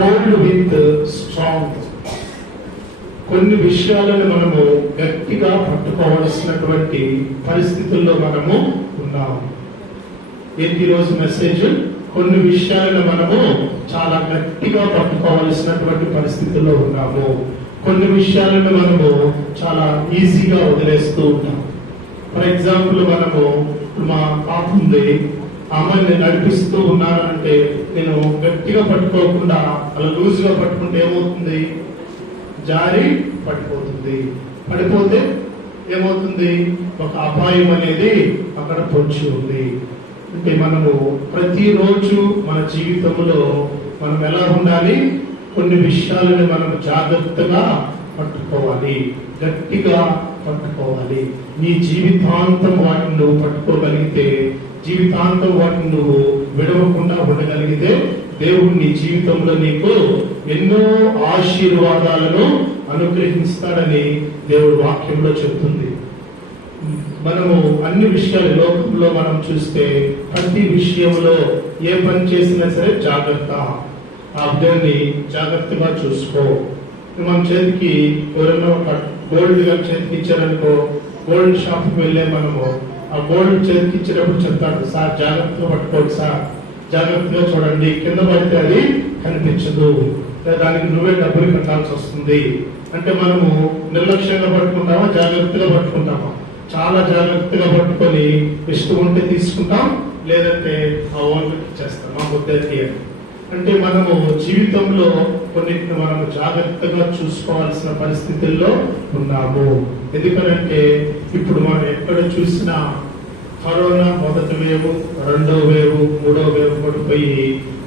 Hold with strong. కొన్ని విషయాలను మనము గట్టిగా పట్టుకోవలసినటువంటి పరిస్థితుల్లో మనము ఉన్నాము. ఏంటి రోజు మెసేజ్? కొన్ని విషయాలను మనము చాలా గట్టిగా పట్టుకోవలసినటువంటి పరిస్థితుల్లో ఉన్నాము. కొన్ని విషయాలను మనము చాలా ఈజీగా వదిలేస్తూ ఉంటాం. ఫర్ ఎగ్జాంపుల్, మనము మా పాప ఉంది, అమ్మాయిని నడిపిస్తూ ఉన్నానంటే నేను గట్టిగా పట్టుకోకుండా అలా లూజ్గా పట్టుకుంటే ఏమవుతుంది? జారి పడిపోతుంది. పడిపోతే ఏమవుతుంది? ఒక అపాయం అనేది అక్కడ పొంచి ఉంది. అంటే మనము ప్రతిరోజు మన జీవితంలో మనం ఎలా ఉండాలి? కొన్ని విషయాలను మనం జాగ్రత్తగా పట్టుకోవాలి, గట్టిగా పట్టుకోవాలి. నీ జీవితాంతం వాటిని నువ్వు పట్టుకోగలిగితే, జీవితాంతం వాటిని నువ్వు విడవకుండా ఉండగలిగితే, దేవుడు నీ జీవితంలో నీకు ఎన్నో ఆశీర్వాదాలను అనుగ్రహిస్తాడని దేవుడు వాక్యంలో చెప్తుంది. మనము అన్ని విషయాలు లోకంలో మనం చూస్తే ప్రతి విషయంలో ఏ పని చేసినా సరే జాగ్రత్త, ఆ అబ్బాయిని జాగ్రత్తగా చూసుకో. మన చేతికి ఎవరైనా ఒక గోల్డ్ గా చేతికి ఇచ్చారనుకో, గోల్డ్ షాప్ కి వెళ్ళే మనము ఆ గోల్డ్ చేతికి ఇచ్చినప్పుడు చెప్తాడు, సార్ జాగ్రత్తగా పట్టుకోండి, సార్ జాగ్రత్తగా చూడండి, కింద పడితే అది కనిపించదు, దానికి నువ్వే డబ్బులు కట్టాల్సి వస్తుంది. అంటే మనము నిర్లక్ష్యంగా పట్టుకుంటామా, జాగ్రత్తగా పట్టుకుంటామా? చాలా జాగ్రత్తగా పట్టుకొని ఇష్టం ఉంటే తీసుకుంటాం, లేదంటే ఆ ఓన్కి ఇచ్చేస్తాం, మా ముద్దకి. అంటే మనము జీవితంలో కొన్నిటిని మనము జాగ్రత్తగా చూసుకోవాల్సిన పరిస్థితుల్లో ఉన్నాము. ఎందుకనంటే ఇప్పుడు మనం ఎక్కడ చూసినా కరోనా మొదటి వేవ్, రెండో వేవ్, మూడో వేవ్ పడిపోయి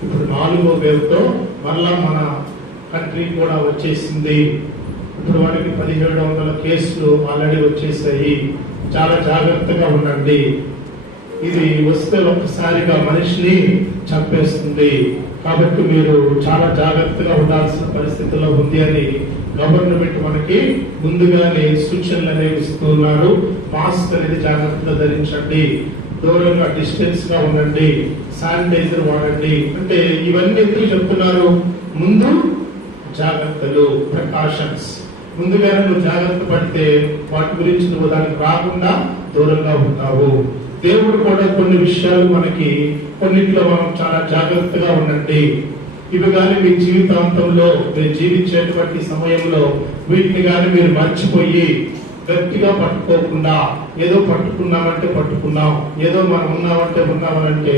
ఇప్పుడు 4వ వేవ్తో మళ్ళా మన కంట్రీ కూడా వచ్చేసింది. ఇప్పుడు వాడికి 1700 కేసులు ఆల్రెడీ వచ్చేసాయి. చాలా జాగ్రత్తగా ఉండండి. ఇది వస్తే ఒక్కసారిగా మనిషిని చంపేస్తుంది. కాబట్టి మీరు చాలా జాగ్రత్తగా ఉండాల్సిన పరిస్థితిలో ఉంది అని గవర్నమెంట్ మనకి ముందుగానే సూచనలు అనేవి ఇస్తున్నారు. మాస్క్ అనేది జాగ్రత్తగా ధరించండి, దూరంగా డిస్టెన్స్ గా ఉండండి, శానిటైజర్ వాడండి. అంటే ఇవన్నీ ఎందుకు చెప్తున్నారు? ముందు జాగ్రత్తలు, ప్రికాషన్స్. ముందుగానే నువ్వు జాగ్రత్త పడితే వాటి గురించి నువ్వు దానికి రాకుండా దూరంగా ఉంటావు. దేవుడు కూడా కొన్ని విషయాలు మనకి, కొన్నిట్లో మనం చాలా జాగ్రత్తగా ఉండండి. ఇవి కానీ మీ జీవితాంతంలో మీరు జీవించేటువంటి సమయంలో వీటిని కానీ మీరు మర్చిపోయి గట్టిగా పట్టుకోకుండా ఏదో పట్టుకున్నామంటే పట్టుకున్నాం, ఏదో మనం ఉన్నామంటే ఉన్నామనంటే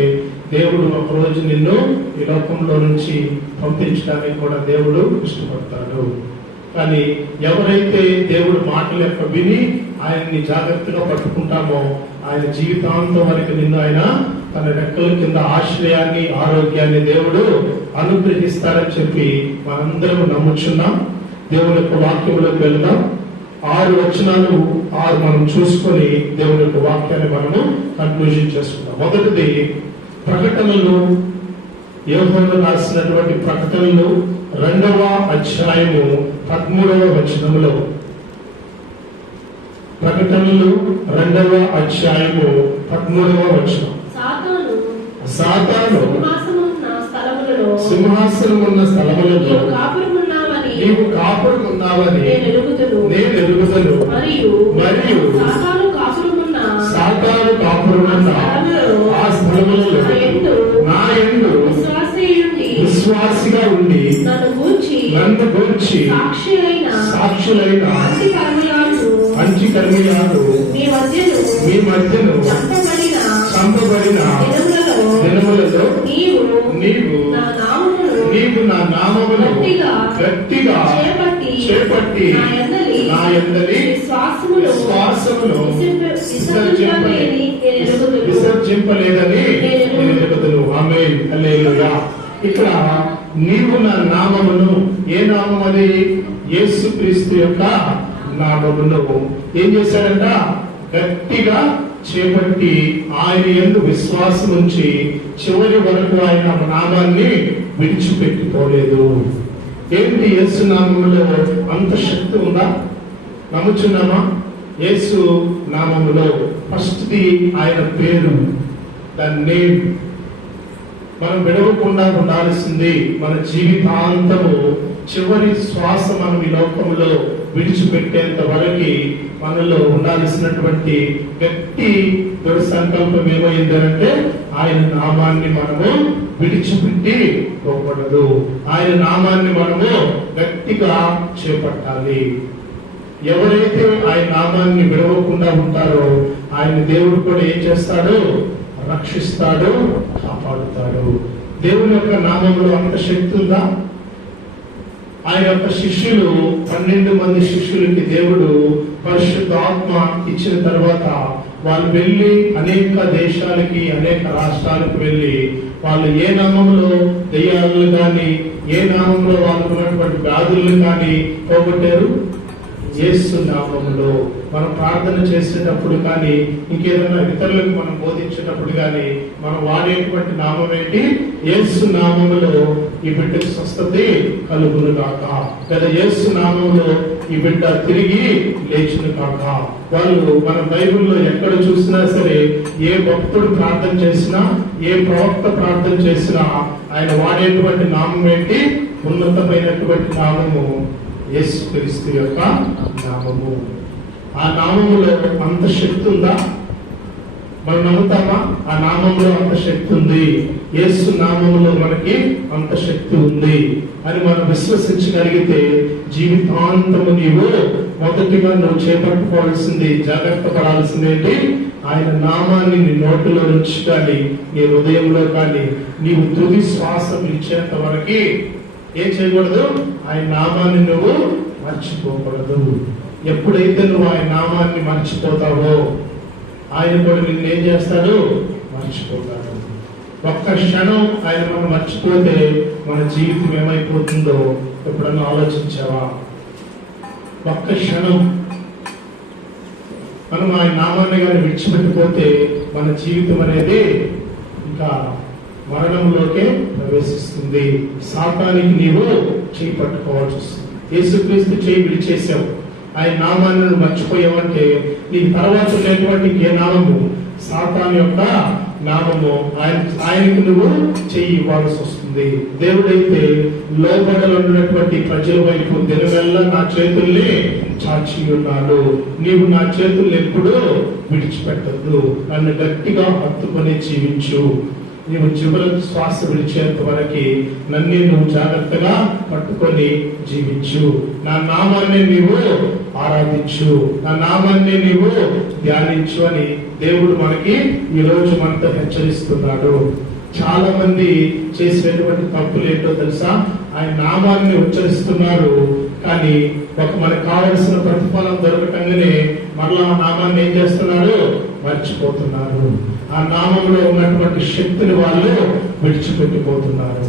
దేవుడు ఒక రోజు నిన్ను ఈ లోకంలో నుంచి పంపించడానికి కూడా దేవుడు ఇష్టపడతాడు. కానీ ఎవరైతే దేవుడు మాటల యొక్క విని ఆయన్ని జాగ్రత్తగా పట్టుకుంటామో ఆయన జీవితాంతం వరకు నిన్ను ఆయన తన రెక్కల కింద ఆశ్రయాన్ని, ఆరోగ్యాన్ని దేవుడు అనుగ్రహిస్తారని చెప్పి మనందరం నమ్ముచున్నాం. దేవుని యొక్క వాక్యంలోకి వెళ్దాం. 6 వచనాలు 6 మనం చూసుకొని దేవుని యొక్క వాక్యాన్ని మనము కన్క్లూజన్ చేసుకుందాం. మొదటిది ప్రకటనలు, యోహాను రాసినటువంటి ప్రకటనలు 2వ అధ్యాయము 13వ వచనములో. ప్రకటనలు 2వ అధ్యాయము 13వ వచనం. సాతాను సింహాసనం ఉన్న స్థలములలో నీవు కాపురమున్నావని నేను ఎరుగుదును, మరియు సాతాను కాపురమున్న ఆ స్థలములలో నా యందు విశ్వాసిగా ఉండి నన్ను గూర్చి సాక్షులైన మంచి కర్మయాలు మీ మధ్యను చంపబడిన దినములలో నీవు నా నామమును గట్టిగా చేపట్టి నా యందలి విశ్వాసమును విసర్జింపలేదని నేను చెబుతును. ఆమేన్, హల్లెలూయా. ఇక్కడ నీవు నా నామమును, ఏ నామం అది? యేసుక్రీస్తు యొక్క నామమును ఏం చేశాడంట? గట్టిగా చేపట్టి ఆయన యందు విశ్వాసం ఉంచి చివరి వరకు ఆయన నామాన్ని విడిచిపెట్టిపోలేదు. ఏంటి యేసు నామములో అంత శక్తి ఉందా? నమ్ముచున్నామా? యేసు నామములో ఫస్ట్ది ఆయన పేరు, ద నేమ్. మనం విడవకుండా ఉండాల్సింది మన జీవితాంతము, చివరి శ్వాస మనం ఈ లోకంలో విడిచిపెట్టేంత వరకు మనలో ఉండాల్సినటువంటి గట్టి దృఢ సంకల్పం ఏమైందంటే ఆయన నామాన్ని మనము విడిచిపెట్టి పోకూడదు. ఆయన నామాన్ని మనము గట్టిగా చేపట్టాలి. ఎవరైతే ఆయన నామాన్ని విడవకుండా ఉంటారో ఆయన దేవుడు కూడా ఏం చేస్తాడు? రక్షిస్తాడు, కాపాడుతాడు. దేవుని యొక్క నామంలో అంత శక్తి ఉందా? ఆయన యొక్క శిష్యులు 12 మంది శిష్యులకి దేవుడు పరిశుద్ధాత్మ ఇచ్చిన తర్వాత వాళ్ళు వెళ్ళి అనేక దేశాలకి, అనేక రాష్ట్రాలకు వెళ్ళి వాళ్ళు ఏ నామంలో దెయ్యాలను కానీ, ఏ నామంలో వాళ్ళకు ఉన్నటువంటి వ్యాధులను కానీ పోగొట్టారు? యేసు నామములో. మనం ప్రార్థన చేసేటప్పుడు కానీ, ఇంకేదైనా ఇతరులకు మనం బోధించేటప్పుడు కానీ మనం వాడేటువంటి నామం ఏంటి? యేసు నామములో ఈ బిడ్డకు స్వస్థత కలుగును కాక, లేదా యేసు నామములో ఈ బిడ్డ తిరిగి లేచును కాక. వాళ్ళు మన బైబిల్లో ఎక్కడ చూసినా సరే, ఏ భక్తుడు ప్రార్థన చేసినా, ఏ ప్రవక్త ప్రార్థన చేసినా ఆయన వాడేటువంటి నామం ఏంటి? ఉన్నతమైనటువంటి నామము యేసుక్రీస్తు యొక్క నామము. ఆ నామములో అంత శక్తి ఉందా? మనం నమ్ముతామా? ఆ నామంలో అంత శక్తి ఉంది. యేసు నామములో మనకి అంత శక్తి ఉంది అని మనం విశ్వసించగలిగితే జీవితాంతము నీవు మొదటిగా నువ్వు చేపట్టుకోవాల్సింది, జాగ్రత్త పడాల్సింది ఏంటి? ఆయన నామాన్ని నీ నోటిలో నుంచి కానీ, నీ హృదయంలో కానీ, నీవు తుది శ్వాస పిలిచేంత వరకు ఏం చేయకూడదు? ఆయన నామాన్ని నువ్వు మర్చిపోకూడదు. ఎప్పుడైతే నువ్వు ఆయన నామాన్ని మర్చిపోతావో ఆయన కూడా నిన్ను ఏం చేస్తాడు? మర్చిపోతాడు. ఒక్క క్షణం ఆయన మనం మర్చిపోతే మన జీవితం ఏమైపోతుందో ఎప్పుడన్నా ఆలోచించావా? ఒక్క క్షణం మనం ఆయన నామాన్ని కానీ విడిచిపెట్టిపోతే మన జీవితం అనేది ఇంకా మరణంలోకే ప్రవేశిస్తుంది. సాతానికి నీవు చేయి పట్టుకోవాల్సి వస్తుంది. యేసుక్రీస్తు చేయి విడిచేసావు, ఆయన నామాన్ని నువ్వు మర్చిపోయావంటే నీకు తర్వాత ఉన్నటువంటి ఏ నామము? సాతాను యొక్క నామము. ఆయనకు నువ్వు చెయ్యి ఇవ్వాల్సి వస్తుంది. దేవుడైతే లోబడలో ఉన్నటువంటి ప్రజల వైపు దినవెల్లా నా చేతుల్ని చాచి ఉన్నాడు, నీవు నా చేతుల్ని ఎప్పుడూ విడిచిపెట్టద్దు, నన్ను గట్టిగా హత్తుకొని జీవించు. నీవు చివరి శ్వాస విడిచేంత వరకు నన్ను నువ్వు జాగ్రత్తగా పట్టుకొని జీవించు. నా నామాన్ని నీవు ఆరాధించు, నా నామాన్ని నీవు ధ్యానించు అని దేవుడు మనకి ఈ రోజు మనతో హెచ్చరిస్తున్నాడు. చాలా మంది చేసేటువంటి తప్పులు ఏంటో తెలుసా? ఆయన నామాన్ని ఉచ్చరిస్తున్నారు కానీ మనకు కావలసిన ప్రతిఫలం దొరకటంగానే మరలా ఆ నామాన్ని ఏం చేస్తున్నారు? మర్చిపోతున్నారు. ఆ నామంలో ఉన్నటువంటి శక్తిని వాళ్ళు విడిచిపెట్టిపోతున్నారు.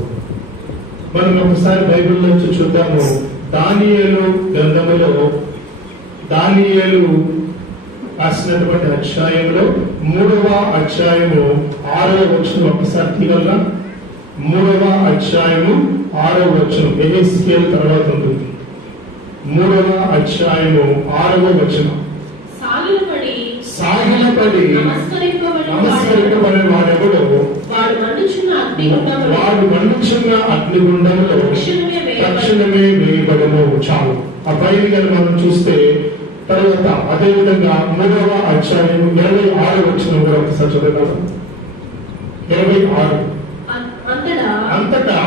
మనం ఒకసారి బైబిల్ నుంచి చూద్దాము. దానియేలు గ్రంథములో, దానియేలు రాసినటువంటి అధ్యాయంలో 3వ అధ్యాయము 6వ వచనం ఒకసారి తీయగలరా? 3వ అధ్యాయము 6వ వచనం. ఎహెజ్కేలు తర్వాత ఉంటుంది. 3వ అధ్యాయము 6వ వచనం. సాగిలపడి నమస్కరింపబడిన వాడెవడో వాడు మండుచున్న అగ్నిగుండంలో తక్షణమే వేయబడము. చాలు. ఆ పైన మనం చూస్తే తర్వాత అదే విధంగా 3వ అధ్యాయం 26 వచనం కూడా ఒకసారి చదవగలరు. 26. అంతటా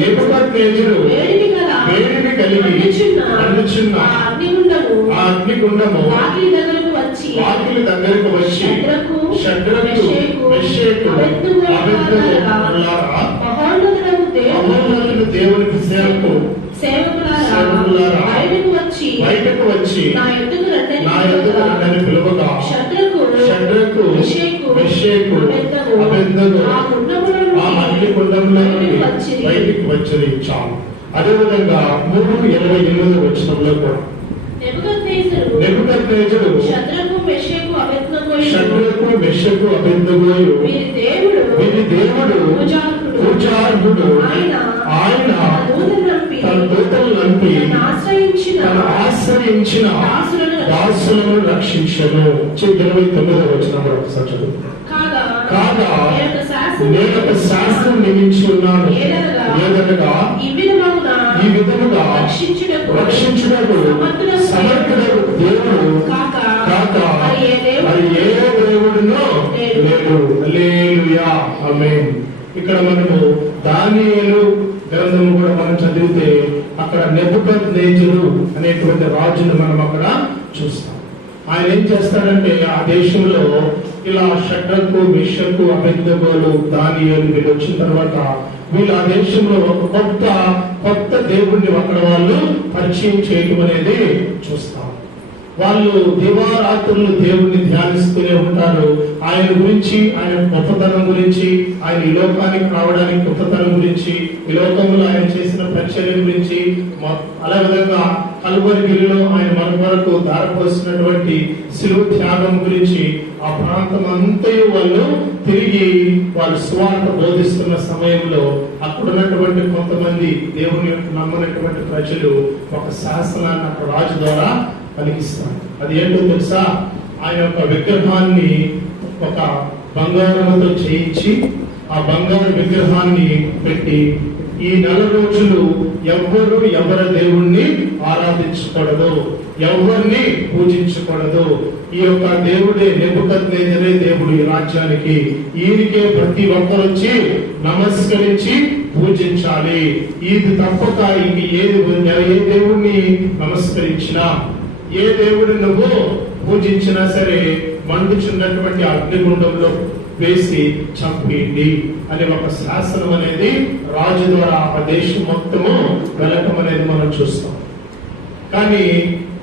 నెబుకద్నెజరు వేడిమి కలిగి మండుచున్న ఆ అగ్నిగుండము వాకిలి దగ్గరకు వచ్చి షద్రకు మెషకు అబేద్నెగోలారా మహోన్నతుడు దేవునికి సేవకులారా బయటకు వచ్చి నా యొద్దకు రండని పిలువగా షద్రకు మెషకు అబేద్నెగో ఆ అగ్నిగుండంలో బయటికి వచ్చి. చాలు. అదేవిధంగా 3:28 వచనంలో కూడా నెబుకద్నెజరు షద్రకు మెషకు అబేద్నెగోయు వీరి దేవుడు పూజార్హుడు, ఆయన తన దూతలను నంపి తను ఆశ్రయించిన దాసులను రక్షించను. 29వ వచనం ఒకసారి చదువు. కాగా నేను ఒక శాస్త్రం నియమించి ఉన్నాను. ఏదనగా ఈ విధముగా రక్షించుటకు సమర్థుడకు దేవుడు కాక మరి ఏ దేవుడునో లేడు. హల్లెలూయా, ఆమేన్. ఇక్కడ మనము దానియేలు గ్రంథం కూడా మనం చదివితే అక్కడ నెబుకద్నెజరు అనేటువంటి రాజును మనం అక్కడ చూస్తాం. ఆయన ఏం చేస్తాడంటే ఆ దేశంలో ఇలా షడ్రకు మెషకు అబేద్నెగోలు దానియేలు వీళ్ళు వచ్చిన తర్వాత వీళ్ళు ఆ దేశంలో ఒక కొత్త దేవుణ్ణి అక్కడ వాళ్ళు పరిచయం చేయడం అనేది చూస్తాం. వాళ్ళు దివారాత్రులు దేవుణ్ణి ధ్యానిస్తూనే ఉంటారు. ఆయన గురించి, ఆయన గొప్పతనం గురించి, ఆయన ఈ లోకానికి రావడానికి గొప్పతనం గురించి, ఈ లోకంలో ఆయన చేసిన పరిచర్య గురించి, అలా విధంగా కల్వరిగిరిలో ఆయన మన వరకు దారిపోసినటువంటి శిలువ త్యాగం గురించి ఆ ప్రాంతం అంతయు వాళ్ళు తిరిగి వాళ్ళు సువార్త బోధిస్తున్న సమయంలో అక్కడ ఉన్నటువంటి కొంతమంది దేవుని నమ్మనటువంటి ప్రజలు ఒక శాసనాన్ని అక్కడ రాజు ద్వారా కలిగిస్తాడు. అది ఏంటో తెలుసా? ఆయన యొక్క విగ్రహాన్ని ఒక బంగారంతో చేయించి ఆ బంగారు విగ్రహాన్ని పెట్టి ఈ 4 రోజులు ఎవరి దేవుణ్ణి ఆరాధించకూడదు, ఎవరిని పూజించకూడదు. ఈ యొక్క దేవుడే నెబుకద్నెజరే దేవుడు ఈ రాజ్యానికి. ఈయనకే ప్రతి ఒక్కరు వచ్చి నమస్కరించి పూజించాలి. ఇది తప్పక ఏ దేవుణ్ణి నమస్కరించినా, ఏ దేవుడు నువ్వు పూజించినా సరే మండుచున్నటువంటి అగ్నిగుండంలో వేసి చంపేయండి అనే ఒక శాసనం అనేది రాజు ద్వారా ఆ దేశం మొత్తము వెళ్ళటం అనేది మనం చూస్తాం. కానీ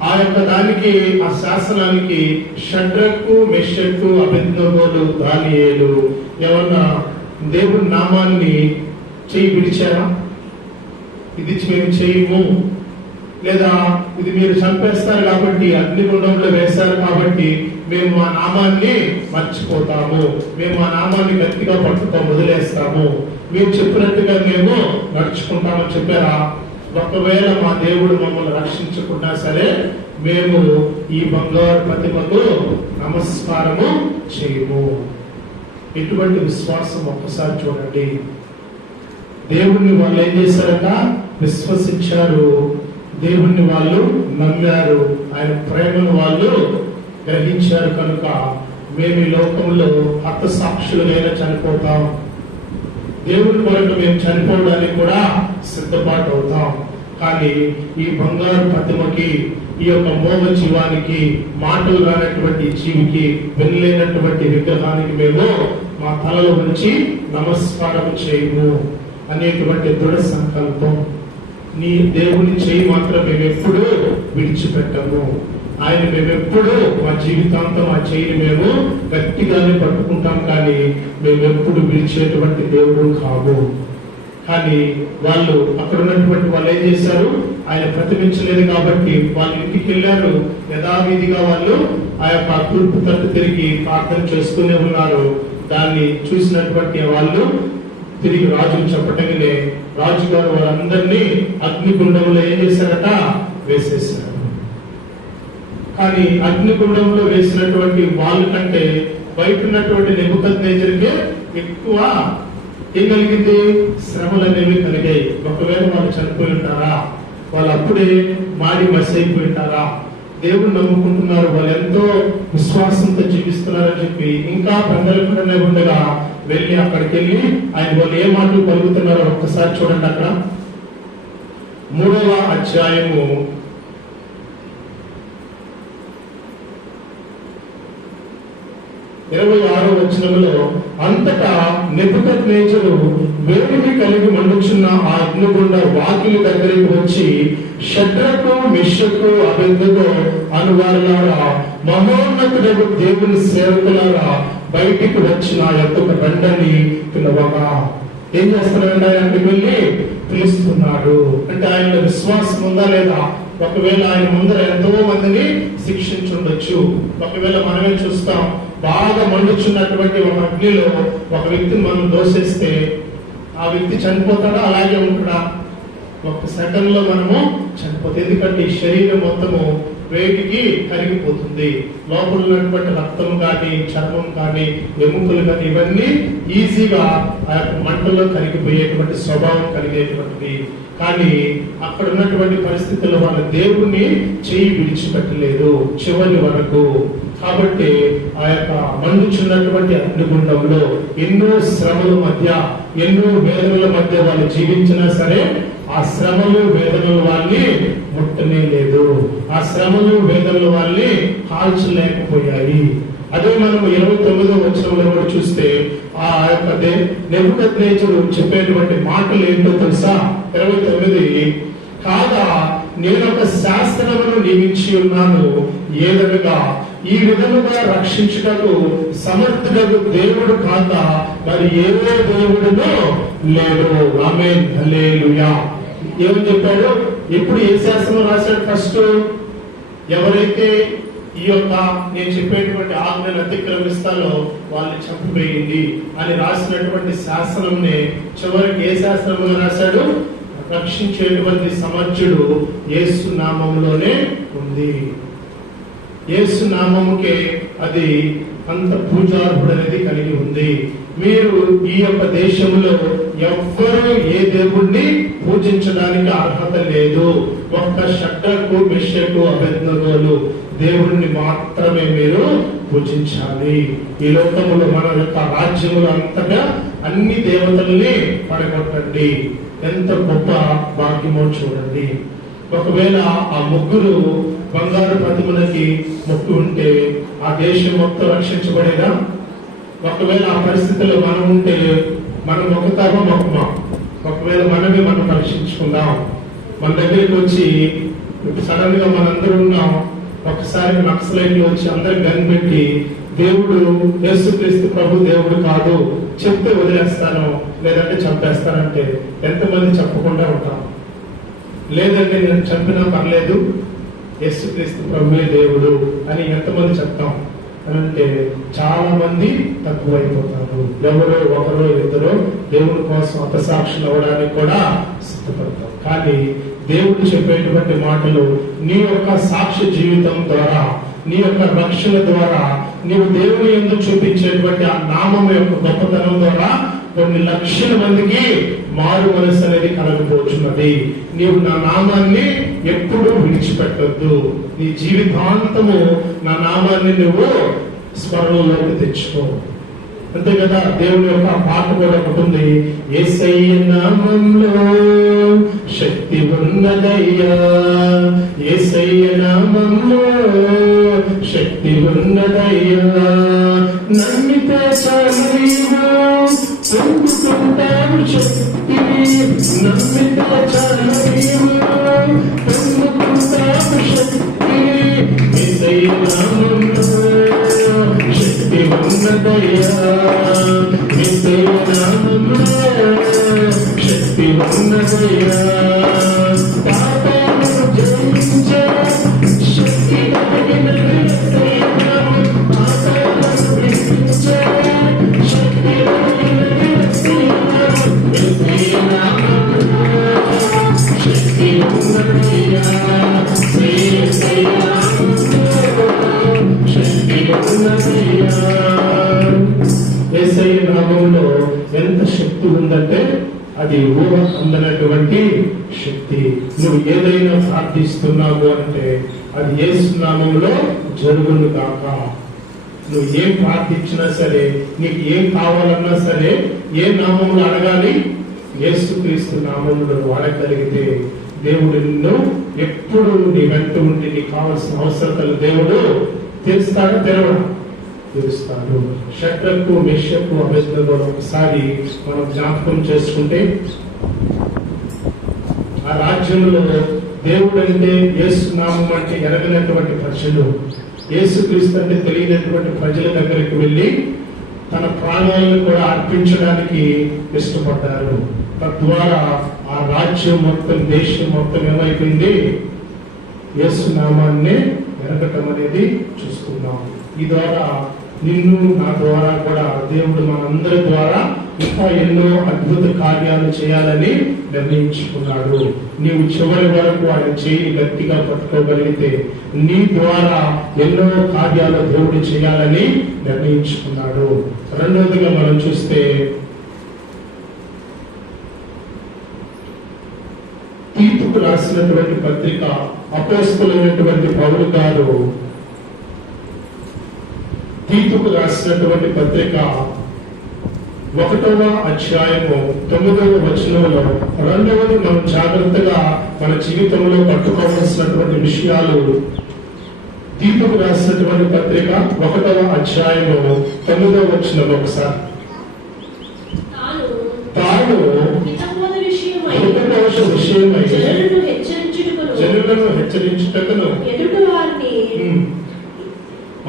ఆ యొక్క దానికి, ఆ శాసనానికి షడ్రకు మెషకు అబేద్నెగోలు దానియేలు ఏమన్నా దేవుడి నామాన్ని చేయి విడిచారా? ఇది మేము చేయము, లేదా ఇది మీరు చంపేస్తారు కాబట్టి అగ్నిగుండంలో వేశారు కాబట్టి మేము ఆ నామాన్ని మర్చిపోతాము, మేము ఆ నామాన్ని గట్టిగా పట్టుకో వదిలేస్తాము, మీరు చెప్పినట్టుగా మేము నడుచుకుంటామని చెప్పారా? ఒకవేళ మా దేవుడు మమ్మల్ని రక్షించకుండా సరే మేము ఈ బంగారు ప్రతిమకు నమస్కారము చేయము. ఇటువంటి విశ్వాసం ఒక్కసారి చూడండి. దేవుణ్ణి వాళ్ళు ఏం చేశారట? విశ్వసించారు, దేవుణ్ణి వాళ్ళు నమ్మారు, ఆయన ప్రేమను వాళ్ళు గ్రహించారు. కనుక మేము ఈ లోకంలో హతసాక్షులుగా చనిపోతాం, దేవుని కొరకు మేము చనిపోవడానికి కూడా సిద్ధపాటు అవుతాం. కానీ ఈ బంగారు ప్రతిమకి, ఈ యొక్క మోగ జీవానికి, మాటలు రానటువంటి జీవికి, వెళ్ళలేనటువంటి విగ్రహానికి మేము మా తలలో నుంచి నమస్కారం చేయము అనేటువంటి దృఢ సంకల్పం. నీ దేవుని చేయి మాత్రం మేము ఎప్పుడూ విడిచిపెట్టము. ఆయన మేమెప్పుడు మా జీవితాంతం ఆ చేయిని మేము గట్టిగానే పట్టుకుంటాం, కానీ మేము ఎప్పుడు విడిచేటువంటి దేవుడు కావు. కానీ వాళ్ళు అక్కడ ఉన్నటువంటి వాళ్ళు ఏం చేశారు? ఆయన ప్రతిమించలేదు కాబట్టి వాళ్ళ ఇంటికి వెళ్ళారు. యథావిధిగా వాళ్ళు ఆ యొక్క తూర్పు తట్టు తిరిగి ప్రార్థన చేస్తూనే ఉన్నారు. దాన్ని చూసినటువంటి వాళ్ళు తిరిగి రాజుకు చెప్పటంగానే రాజుగారు వాళ్ళందరినీ అగ్నిగుండంలో ఏం చేశారట? వేసేశారు. కానీ అగ్నిగుండంలో వేసినటువంటి వాళ్ళ కంటే బయట ఉన్నటువంటి నెబుకద్నెజరుకే ఎక్కువ ఏం కలిగింది? శ్రమలు అనేవి కలిగాయి. ఒకవేళ వాళ్ళు చనిపోయి ఉంటారా? వాళ్ళు అప్పుడే మాడి మసైపోయి ఉంటారా? దేవుడు నమ్ముకుంటున్నారు, వాళ్ళు ఎంతో విశ్వాసంతో జీవిస్తున్నారని చెప్పి ఇంకా పెద్దలకుండానే ఉండగా వెళ్ళి అక్కడికి వెళ్ళి ఆయన వాళ్ళు ఏ మాటలు పలుకుతున్నారో ఒక్కసారి చూడండి. అక్కడ 3వ అధ్యాయము 26వ వచనంలో, అంతటా నెబుకద్నెజరు వేడిమి కలిగి మండుచున్న ఆ అగ్నిగుండ వాకిలి దగ్గరికి వచ్చి, షడ్రకు మెషకు అబేద్నెగో అను వారులారా, మహోన్నతుడగు దేవుని సేవకులారా, బయటికి వచ్చిన యొక్క రండని పిలవగా. ఏం చేస్తున్నాడు? ఆయన వెళ్ళి పిలుస్తున్నాడు. అంటే ఆయన విశ్వాసం ఉందా లేదా? ఒకవేళ ఆయన ముందర ఎంతో మందిని శిక్షించుండొచ్చు. ఒకవేళ మనమే చూస్తాం, బాగా మండుచున్నటువంటి ఒక అగ్నిలో ఒక వ్యక్తిని మనం దోసేస్తే ఆ వ్యక్తి చనిపోతాడా? అలాగే ఉంటాడా? ఒక సెకండ్ లో మనము చనిపోతాం. ఎందుకంటే ఈ శరీరం మొత్తము వేడికి కరిగిపోతుంది. లోపల ఉన్నటువంటి రక్తం కానీ, చర్మం కానీ, ఎముకలు కానీ ఇవన్నీ ఈజీగా ఆ యొక్క మంటలో కరిగిపోయేటువంటి స్వభావం కలిగేటువంటిది. కానీ అక్కడ ఉన్నటువంటి పరిస్థితుల్లో వాళ్ళ దేవుణ్ణి చేయి విడిచిపెట్టలేదు చివరి వరకు. కాబట్టి ఆ యొక్క మండుచున్నటువంటి అగ్నిగుండంలో ఎన్నో శ్రమల మధ్య, ఎన్నో వేదనల మధ్య వాళ్ళు జీవించినా సరే ఆ శ్రమలు వేదనలు వాళ్ళని ముట్టనే లేదు. ఆ శ్రమలు వేదనలు వాళ్ళని కాల్చలేకపోయాయి. అదే మనం 29వ వచనంలో కూడా చూస్తే ఆ యొక్క నెబుకద్నెజరు చెప్పేటువంటి మాటలు ఏంటో తెలుసా? 29 కాగా నేను ఒక శాస్త్రమును నియమించి ఉన్నాను, ఏదనగా ఈ విధముగా రక్షించుటకు సమర్థుడకు దేవుడు కాక మరి ఏ దేవుడునో లేడు. ఆమేన్, హల్లెలూయా. ఏమని చెప్పాడు? ఎప్పుడు ఏ శాస్త్రం రాశాడు? ఫస్ట్ ఎవరైతే ఈ యొక్క నేను చెప్పేటువంటి ఆజ్ఞను అతిక్రమిస్తాలో వాళ్ళని చంపివేయండి అని రాసినటువంటి శాస్త్రంని చివరికి ఏ శాస్త్రంలో రాశాడు? రక్షించేటువంటి సమర్థుడు యేసు నామములోనే ఉంది. యేసు నామముకే అది అంత పూజార్హుడు అనేది కలిగి ఉంది. మీరు ఈ యొక్క దేశంలో ఎవ్వరూ ఏ దేవుణ్ణి పూజించడానికి అర్హత లేదు. ఒక్క షడ్రకు, మెషకు, అబేద్నెగోలు దేవుణ్ణి మాత్రమే మీరు పూజించాలి. ఈ లోకములో మన యొక్క రాజ్యములు అంతగా అన్ని దేవతల్ని పడగొట్టండి. ఎంత గొప్ప భాగ్యమో చూడండి. ఒకవేళ ఆ ముగ్గురు బంగారు ప్రతిమలకి మొక్కు ఉంటే ఆ దేశం మొత్తం రక్షించబడేదా? ఒకవేళ ఆ పరిస్థితుల్లో మనం ఉంటే మనం మొక్కుతామా మొక్కమా? ఒకవేళ మనమే మనం పరీక్షించుకుందాం. మన దగ్గరికి వచ్చి సడన్ గా మనందరూ ఉన్నాం, ఒకసారి నక్సలైట్లు వచ్చి అందరికి గన్ పెట్టి దేవుడు యేసుక్రీస్తు ప్రభు దేవుడు కాదు చెప్తే వదిలేస్తాను లేదంటే చంపేస్తానంటే ఎంతమంది చెప్పకుండా ఉంటాం? లేదంటే నేను చంపినా పర్లేదు యేసుక్రీస్తు ప్రభువే దేవుడు అని ఎంతమంది చెప్తాం? అంటే చాలా మంది తక్కువైపోతారు. ఎవరో ఒకరో ఇద్దరో దేవుడి కోసం అపసాక్షులు అవ్వడానికి కూడా సిద్ధపడతారు. కానీ దేవుడు చెప్పేటువంటి మాటలు నీ యొక్క సాక్ష్య జీవితం ద్వారా, నీ యొక్క రక్షణ ద్వారా, నీవు దేవుని యందు చూపించేటువంటి ఆ నామం యొక్క గొప్పతనం ద్వారా కొన్ని లక్షల మందికి మారు మనసు అనేది కలగబోతున్నది. నీవు నా నామాన్ని ఎప్పుడూ విడిచిపెట్టద్దు. నీ జీవితాంతము నా నామాన్ని నువ్వు స్మరణలోకి తెచ్చుకో. అంతే కదా. దేవుని యొక్క పాట కూడా ఒకటి ఉంది, యేసయ్య నామంలో శక్తి ఉన్నదయ్యా, యేసయ్య నామంలో శక్తి ఉన్నదయ్యా, నమ్మితే చాలు పొందుకుంటావు శక్తి, నమ్మితే చాలు పొందుకుంటావు శక్తి, యేసయ్య నామంలో శక్తి ఉన్నదయ్యా, యేసయ్య నామంలో శక్తి ఉన్నదయ్యా, పాపాలను జయించే శక్తి కలిగిన యేసయ్య నామం, పాపాలను విడిపించే శక్తి కలిగిన యేసయ్య నామం, యేసయ్య నామంలో శక్తి ఉన్నదయ్యా, యేసయ్య నామంలో శక్తి ఉన్నదయ్యా. యేసయ్య నామంలో ఎంత శక్తి ఉందంటే అది ఊహ అందనటువంటి శక్తి. నువ్వు ఏదైనా ప్రార్థిస్తున్నావు అంటే అది యేసు నామంలో జరుగును కాక. నువ్వు ఏం ప్రార్థించినా సరే, నీకు ఏం కావాలన్నా సరే ఏ నామంలో అడగాలి? యేసుక్రీస్తు నామంలో నువ్వు అడగలిగితే దేవుడు నిన్ను ఎప్పుడు నీ వెంట ఉండి నీకు కావాల్సిన అవసరతలు దేవుడు తెలుస్తాడా? తెలుస్తాడు. షడ్రకు, మెషకు, అబేద్నెగో ఒకసారి మనం జ్ఞాపకం చేసుకుంటే ఆ రాజ్యంలో దేవుడు అంటే యేసు నామం అంటే ఎరగనటువంటి ప్రజలు, యేసుక్రీస్తు అంటే తెలియనటువంటి ప్రజల దగ్గరికి వెళ్ళి తన ప్రాణాలను కూడా అర్పించడానికి ఇష్టపడ్డారు. తద్వారా ఆ రాజ్యం మొత్తం, దేశం మొత్తం ఏమైపోయింది? యేసు నామాన్ని ఎరగటం అనేది చూస్తున్నాం. ఈ ద్వారా నిన్ను నా ద్వారా కూడా దేవుడు మనందరి ద్వారా ఇంకా ఎన్నో అద్భుత కార్యాలు చేయాలని నిర్ణయించుకున్నాడు. నీవు చివరి వరకు ఆయన చేయి గట్టిగా పట్టుకోగలిగితే నీ ద్వారా ఎన్నో కార్యాలు దేవుడు చేయాలని నిర్ణయించుకున్నాడు. రెండవదిగా మనం చూస్తే తీతుకు రాసినటువంటి పత్రిక అపోస్తలుడైనటువంటి పౌలు గారు తీతుకు రాసినటువంటి పత్రిక 1వ అధ్యాయము 9వ వచనంలో రెండవది మనం జాగ్రత్తగా మన జీవితంలో పట్టుకోవాల్సినటువంటి విషయాలు. తీతుకు రాసినటువంటి పత్రిక 1వ అధ్యాయము 9వ వచనం ఒకసారి. తాను హితబోధ విషయమై జనులను హెచ్చరించుటకును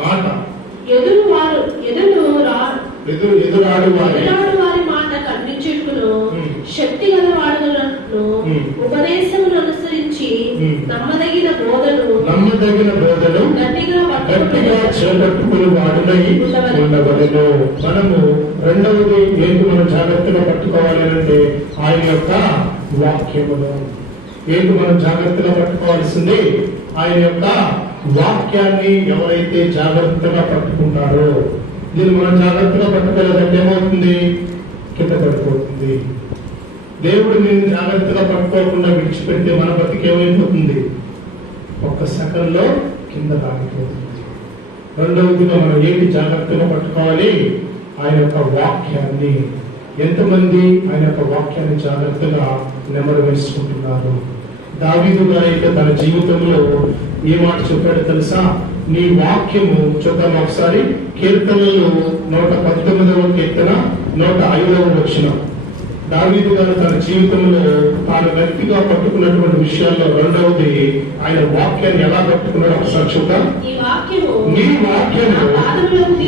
మాట ఎదురాడు వారి మాట ఖండించుటకును శక్తి గల వాడులను ఉపదేశమును అనుసరించి నమ్మదగిన బోధను గట్టిగా చేపట్టుకుని వాడునై ఉండవలెను. మనము రెండవది ఏంటి మనం జాగ్రత్తగా పట్టుకోవాలి అంటే ఆయన యొక్క వాక్యమును. ఏంటి మనం జాగ్రత్తగా పట్టుకోవాల్సింది? ఆయన యొక్క వాక్యాన్ని ఎవరైతే జాగ్రత్తగా పట్టుకుంటారో, దీన్ని మనం జాగ్రత్తగా పట్టుకోలేదంటే ఏమవుతుంది? కింద పడిపోతుంది. దేవుడు నేను జాగ్రత్తగా పట్టుకోకుండా విడిచిపెడితే మన బతికి ఏమైపోతుంది? ఒక్క సెకండ్లో కింద రాగిపోతుంది. రెండవదిగా మనం ఏంటి జాగ్రత్తగా పట్టుకోవాలి? ఆయన యొక్క వాక్యాన్ని. ఎంతమంది ఆయన యొక్క వాక్యాన్ని జాగ్రత్తగా నెమరు వేసుకుంటున్నారు? దావీదు గారు అయితే తన జీవితంలో ఏ మాట చెప్పాడో తెలుసా? నీ వాక్యము చూద్దాం ఒకసారి. కీర్తనలు 119వ కీర్తన 105వ వచనం. దావీదు గారు తన జీవితంలో తాను గట్టిగా పట్టుకున్నటువంటి విషయాల్లో రెండవది ఆయన వాక్యాన్ని ఎలా పట్టుకున్నాడు ఒకసారి చూద్దాం. నీ వాక్యము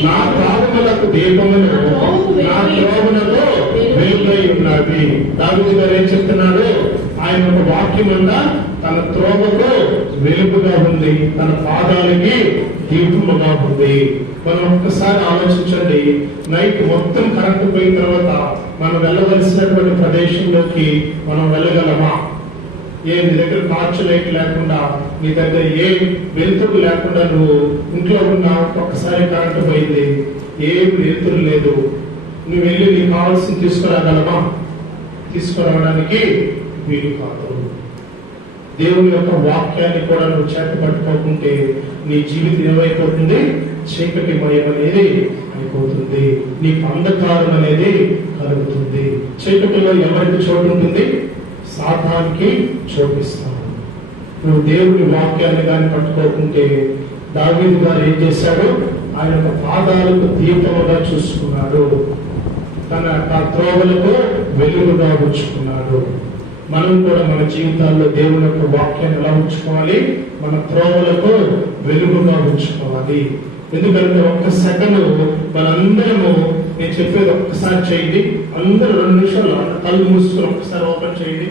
నా పాదములకు దీపమును, నా త్రోవలలో వెలుగై ఉన్నది. దావీదు గారు ఏం చెప్తున్నాడు? ఆయన ఒక వాక్యం అంతా తన త్రోవకు వెలుగుగా ఉంది, తన పాదాలకి దీపముగా ఉంది. మనం ఒక్కసారి ఆలోచించండి. నైట్ మొత్తం కరెంటు పోయిన తర్వాత మనం వెళ్ళవలసినటువంటి ప్రదేశంలోకి మనం వెళ్ళగలమా? నీ దగ్గర టార్చ్ లైట్ లేకుండా, నీ దగ్గర ఏ వెలుతురు లేకుండా నువ్వు ఇంట్లో ఉన్నా, ఒక్కసారి కరెంటు పోయింది, ఏం వెలుతురు లేదు, నువ్వు వెళ్ళి నీకు కావాల్సింది తీసుకురాగలమా? తీసుకురావడానికి వీలు కాదు. దేవుని యొక్క వాక్యాన్ని కూడా నువ్వు చేత పట్టుకోకుంటే నీ జీవితం ఏమైపోతుంది? చీకటిమయం అనేది అయిపోతుంది. నీకు అంధకారం అనేది కలుగుతుంది. చీకటిలో ఎవరికి చోటు ఉంటుంది? సాతానికి చోటిస్తాను. నువ్వు దేవుని వాక్యాన్ని కానీ పట్టుకోకుంటే దావీదు గారు ఏం చేశాడు? ఆయన యొక్క పాదాలకు దీపముగా చూసుకున్నాడు, తన త్రోవలకు వెలుగుగా ఉంచుకున్నాడు. మనం కూడా మన జీవితాల్లో దేవుని యొక్క వాక్యాన్ని ఎలా ఉంచుకోవాలి? మన త్రోవలకు వెలుగుగా ఉంచుకోవాలి. ఎందుకంటే ఒక్క సెకండ్ మనందరము, నేను చెప్పేది ఒక్కసారి చేయండి, అందరూ 2 నిమిషాలు కళ్ళు మూసుకుని ఒక్కసారి ఓపెన్ చేయండి.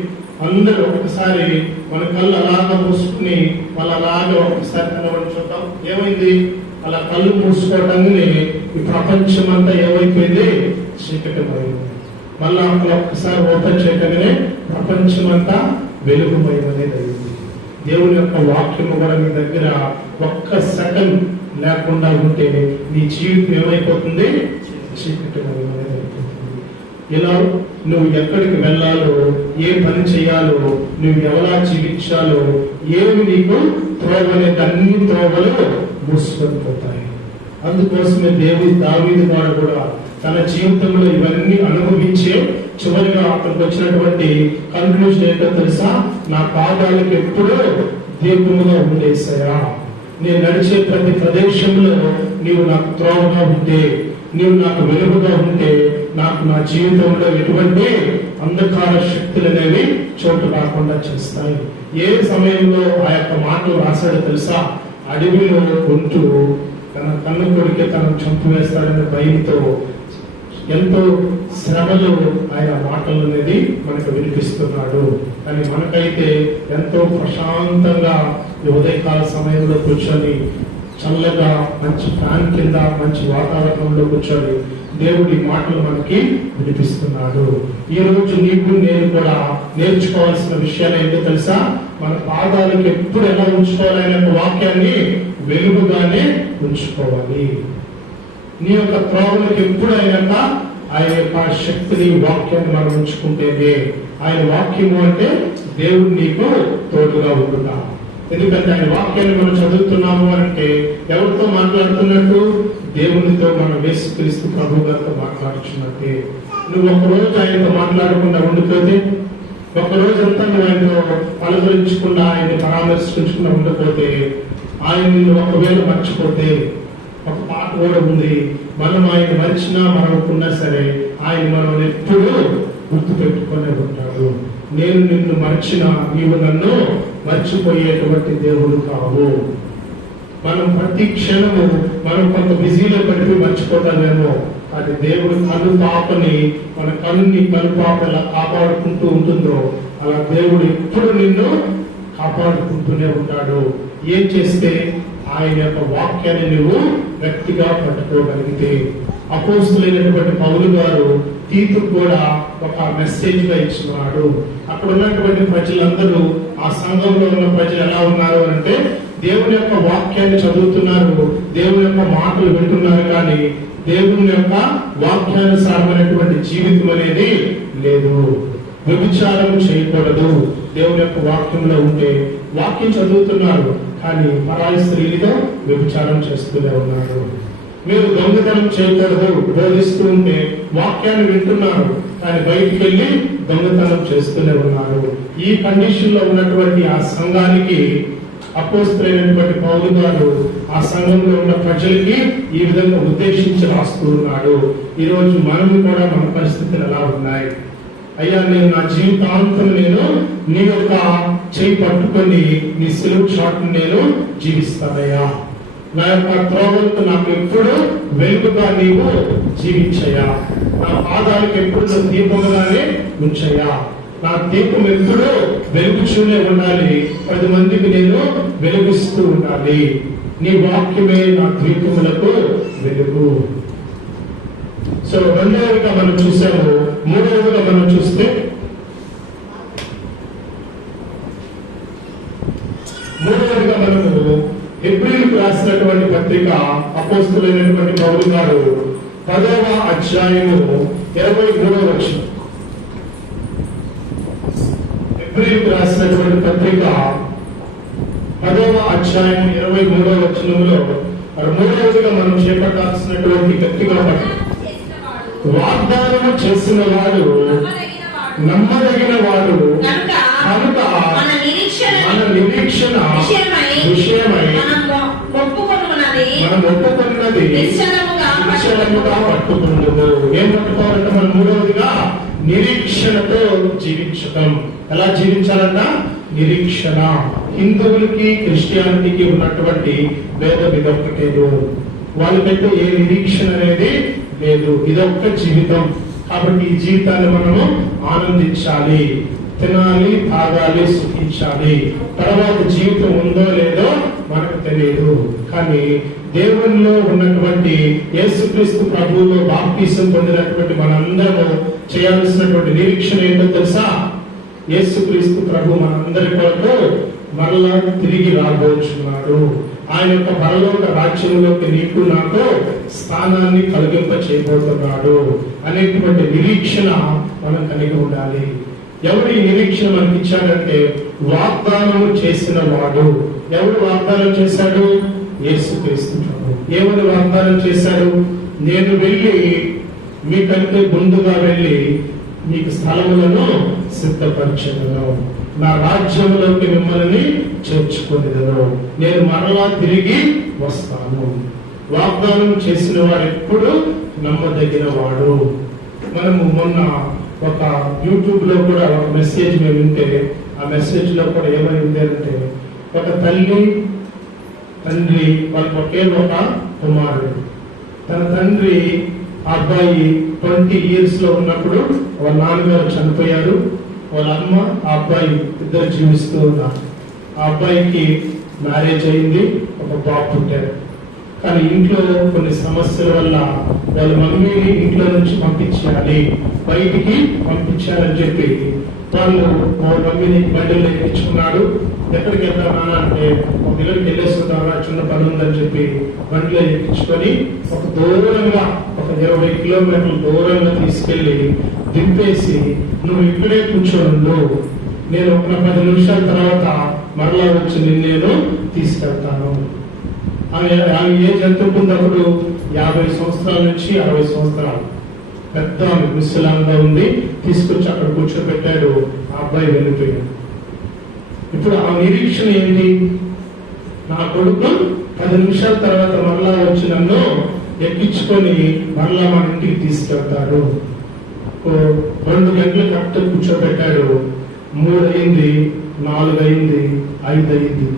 అందరూ ఒక్కసారి మన కళ్ళు అలాగా మూసుకుని మళ్ళీ అలాగే ఒక్కసారి కనబడి చూద్దాం. ఏమైంది? అలా కళ్ళు మూసుకోవటాన్ని ఈ ప్రపంచం అంతా ఏమైపోయింది? చీకటిమయం. మళ్ళా ఒక్కసారి ఓపెన్ చేయటమే ప్రపంచం అంతా వెలుగుమయం అనేది అయింది. దేవుని యొక్క వాక్యము కూడా మీ దగ్గర ఒక్క సెకండ్ లేకుండా ఉంటే నీ జీవితం ఏమైపోతుంది? చీకటిమయం అనేది అయిపోతుంది. ఇలా నువ్వు ఎక్కడికి వెళ్ళాలో, ఏ పని చేయాలో, నువ్వు ఎలా జీవించాలో, ఏమి నీకు త్రోవలేదు, అన్ని త్రోవలు మూసుకొని పోతాయి. అందుకోసమే దావీదు వాడు కూడా తన జీవితంలో ఇవన్నీ అనుభవించే చివరిగా అతనికి వచ్చినటువంటి కన్క్లూజన్ ఏంటో తెలుసా? నా పాదాలకు ఎప్పుడూ దీపముగా ఉండేసాయా, నేను నడిచే ప్రతి ప్రదేశంలో నీవు నాకు త్రోవగా ఉంటే, నీవు నాకు వెలుగుగా ఉంటే, నాకు నా జీవితంలో ఎటువంటి అంధకార శక్తులు అనేవి చోటు రాకుండా చేస్తాయి. ఏ సమయంలో ఆ యొక్క మాటలు రాశాడో తెలుసా? అడవిలో ఉంటూ తన కన్ను కొడికే తనను చంపివేస్తాడనే భయంతో ఎంతో శ్రమలు ఆయన మాటలు అనేది మనకు వినిపిస్తున్నాడు. కానీ మనకైతే ఎంతో ప్రశాంతంగా ఉదయకాల సమయంలో కూర్చొని చల్లగా మంచి ఫ్యాన్ కింద మంచి వాతావరణంలో కూర్చొని దేవుడి మాటలు మనకి వినిపిస్తున్నాడు. ఈ రోజు నీకు నేను కూడా నేర్చుకోవాల్సిన విషయాలు ఏంటో తెలుసా? మన పాదాలకు ఎప్పుడు ఎలా ఉంచుకోవాలనే వాక్యాన్ని వెలుగుగానే ఉంచుకోవాలి. నీ యొక్క త్రోవలకు ఎప్పుడైనాక ఆయన యొక్క శక్తిని, వాక్యాన్ని మనం ఉంచుకుంటేనే, ఆయన వాక్యము అంటే దేవుడు నీకు తోడుగా ఉంటున్నా. ఎందుకంటే ఆయన వాక్యాన్ని మనం చదువుతున్నాము అంటే ఎవరితో మాట్లాడుతున్నట్టు? దేవునితో, మనం యేసుక్రీస్తు ప్రభు గారితో మాట్లాడుతున్నట్టే. నువ్వు ఒకరోజు ఆయనతో మాట్లాడకుండా ఉండిపోతే, ఒకరోజంతా నువ్వు ఆయనతో పలకరించకుండా, ఆయన్ని పరామర్శించకుండా ఉండిపోతే, ఆయన నిన్ను ఒకవేళ మర్చిపోతే, ఒక పాట కూడా ఉంది, మనం ఆయన మర్చినా మనకున్నా సరే ఆయన మనం ఎప్పుడూ గుర్తు పెట్టుకునే ఉంటాడు. నేను నిన్ను మర్చినా నీవు నన్ను మర్చిపోయేటువంటి దేవుడు కావు. మనం ప్రతి క్షణము మనం కొంత బిజీలో పడిపోయి మర్చిపోతామేమో, అది దేవుడు కనుపాపని, మన కనుపాప ఎలా కాపాడుకుంటూ ఉంటుందో అలా దేవుడు ఎప్పుడు నిన్ను కాపాడుకుంటూనే ఉంటాడు. ఏం చేస్తే? ఆయన యొక్క వాక్యాన్ని నువ్వు గట్టిగా పట్టుకోగలిగితే. అపోస్తులైనటువంటి పౌలు గారు తీతుకు కూడా ఒక మెసేజ్ గా ఇచ్చినాడు. అక్కడ ఉన్నటువంటి ప్రజలందరూ, ఆ సంఘంలో ఉన్న ప్రజలు ఎలా ఉన్నారు అంటే, దేవుని యొక్క వాక్యాన్ని చదువుతున్నారు, దేవుని యొక్క మాటలు వింటున్నారు, కానీ దేవుని యొక్క వాక్యానుసారమైనటువంటి జీవితం అనేది లేదు. వ్యభిచారం చేయకూడదు దేవుని యొక్క వాక్యంలో ఉంటే, వాక్యం చదువుతున్నారు కానీ పరాయి స్త్రీలతో వ్యభిచారం చేస్తూనే ఉన్నారు. మీరు దొంగతనం చేయకూడదు బోధిస్తూ ఉంటే, వాక్యాన్ని వింటున్నారు కానీ బయటికి వెళ్ళి దొంగతనం చేస్తూనే ఉన్నారు. ఈ కండిషన్ లో ఉన్నటువంటి ఆ సంఘానికి అపోస్తలుడైనటువంటి పౌలు గారు ఆ సంఘంలో ఉన్న ప్రజలకి ఈ విధంగా ఉద్దేశించి రాస్తూ ఉన్నాడు. ఈ రోజు మనము కూడా మన పరిస్థితులు ఎలా ఉన్నాయి? అయ్యా, నేను నా జీవితాంతం నేను నీ యొక్క చేయి పట్టుకొని నీ సిలువ చాటును నేను జీవిస్తానయ్యా. నా యొక్క త్రోవలకు నాకు ఎప్పుడు వెలుగుగా నీవు జీవించయ్యా. నా పాదాలకు ఎప్పుడు దీపముగానే ఉంచయ్యా. నా దీపం ఎప్పుడు వెలుగుచూనే ఉండాలి, 10 మందికి నేను వెలుగిస్తూ ఉండాలి. నీ వాక్యమే నా దీపములకు వెలుగు. సో రెండవదిగా మనం చూసాము. మూడవదిగా మనం చూస్తే, మూడవదిగా మనము హెబ్రీయులకు రాసినటువంటి పత్రిక అపోస్తలుడైనటువంటి పౌలు గారు 10వ అధ్యాయము 23వ వచనం. హెబ్రీయులకు రాసినటువంటి పత్రిక 10వ అధ్యాయం 23వ వచనంలో మూడవదిగా మనం చేపట్టాల్సినటువంటి గట్టిగా వాగ్దానము చేసిన వాడు నమ్మదగిన వాడు కనుక మన నిరీక్షణ విషయమై మనం ఒప్పుకున్నది నిశ్చలముగా పట్టుకుందుము. ఏం పట్టుకోవాలంటే మనం మూడవదిగా నిరీక్షణతో జీవించటం. ఎలా జీవించాలంట? నిరీక్షణ. హిందువులకి క్రిస్టియానిటీకి ఉన్నటువంటి భేదం ఇదొక్కటేదు. వాళ్ళకంటే ఏ నిరీక్షణ అనేది లేదు. ఇదొక్క జీవితం. కాబట్టి ఈ జీవితాన్ని మనము ఆనందించాలి, తినాలి, తాగాలి, సుఖించాలి. తర్వాత జీవితం ఉందో లేదో మనకు తెలియదు. కానీ దేవునిలో ఉన్నటువంటి యేసుక్రీస్తు ప్రభువులో బాప్తిసం పొందినటువంటి మనందరము చేయాల్సినటువంటి నిరీక్షణ ఏంటో తెలుసా? యేసుక్రీస్తు ప్రభు మనందరి కొరకు మరలా తిరిగి రాబోచున్నాడు. ఆయన యొక్క పరలోక రాజ్యంలోకి నీకు నాకు స్థానాన్ని కలిగింప చేయబోతున్నాడు అనేటువంటి నిరీక్షణ మనం కలిగి ఉండాలి. ఎవరు ఈ నిరీక్షణ మనకి ఇచ్చాడంటే, వాగ్దానం చేసిన వాడు. ఎవరు వాగ్దానం చేశాడు? యేసుక్రీస్తు ప్రభు. ఏమని వాగ్దానం చేశాడు? నేను వెళ్ళి మీకంటే ముందుగా వెళ్ళి మీకు స్థలములను సిద్ధపరచెదను, నా రాజ్యంలోకి మిమ్మల్ని చేర్చుకొనిదను, నేను మరలా తిరిగి వస్తాను. వాగ్దానం చేసిన వాడు ఎప్పుడు నమ్మదగిన వాడు. మనము మొన్న ఒక యూట్యూబ్ లో కూడా ఒక మెసేజ్ మేము వింటే, ఆ మెసేజ్ లో కూడా ఏమై ఉంది అంటే, ఒక తండ్రి వాళ్ళకి ఒకే ఒక కుమారుడు. తన తండ్రి అబ్బాయి 20 years లో ఉన్నప్పుడు వాళ్ళ నాన్నగారు చనిపోయారు. వాళ్ళ అమ్మ ఆ అబ్బాయి ఇద్దరు జీవిస్తూ ఉన్నారు. ఆ అబ్బాయికి మ్యారేజ్ అయింది, ఒక బాబు పుట్టారు. కానీ ఇంట్లో కొన్ని సమస్యల వల్ల వాళ్ళ మమ్మీని ఇంట్లో నుంచి పంపించాలి, బయటికి పంపించాలని చెప్పి వాళ్ళు వాళ్ళ మమ్మీని బండిలో ఎక్కించుకున్నాడు. ఎక్కడికి వెళ్తామా అంటే ఒక దగ్గరికి వెళ్ళేస్తుంటారా, చిన్న పని ఉందని చెప్పి బండిలో ఎక్కించుకొని ఒక దూరంగా ఒక 20 కిలోమీటర్ల దూరంగా తీసుకెళ్లి దింపేసి, నువ్వు ఇక్కడే కూర్చోండు, నేను ఒక 10 నిమిషాల తర్వాత మరలా వచ్చి నేను తీసుకెళ్తాను. ఆమె ఏజ్ ఎంత ఉంటుంది అప్పుడు? 50 సంవత్సరాల నుంచి 60 సంవత్సరాలు. పెద్ద ముసలాంగా ఉంది. తీసుకొచ్చి అక్కడ కూర్చోబెట్టాడు. ఆ అబ్బాయి వెళ్ళిపోయాడు. ఇప్పుడు ఆ నిరీక్షణ ఏంటి? నా కొడుకు 10 నిమిషాల తర్వాత మరలా వచ్చి నన్ను ఎక్కించుకొని మరలా మన ఇంటికి తీసుకెళ్తాడు. 2 గంటలు కరెక్ట్ కూర్చోబెట్టాడు. 3 అయింది, 4 అయింది, 5 అయింది.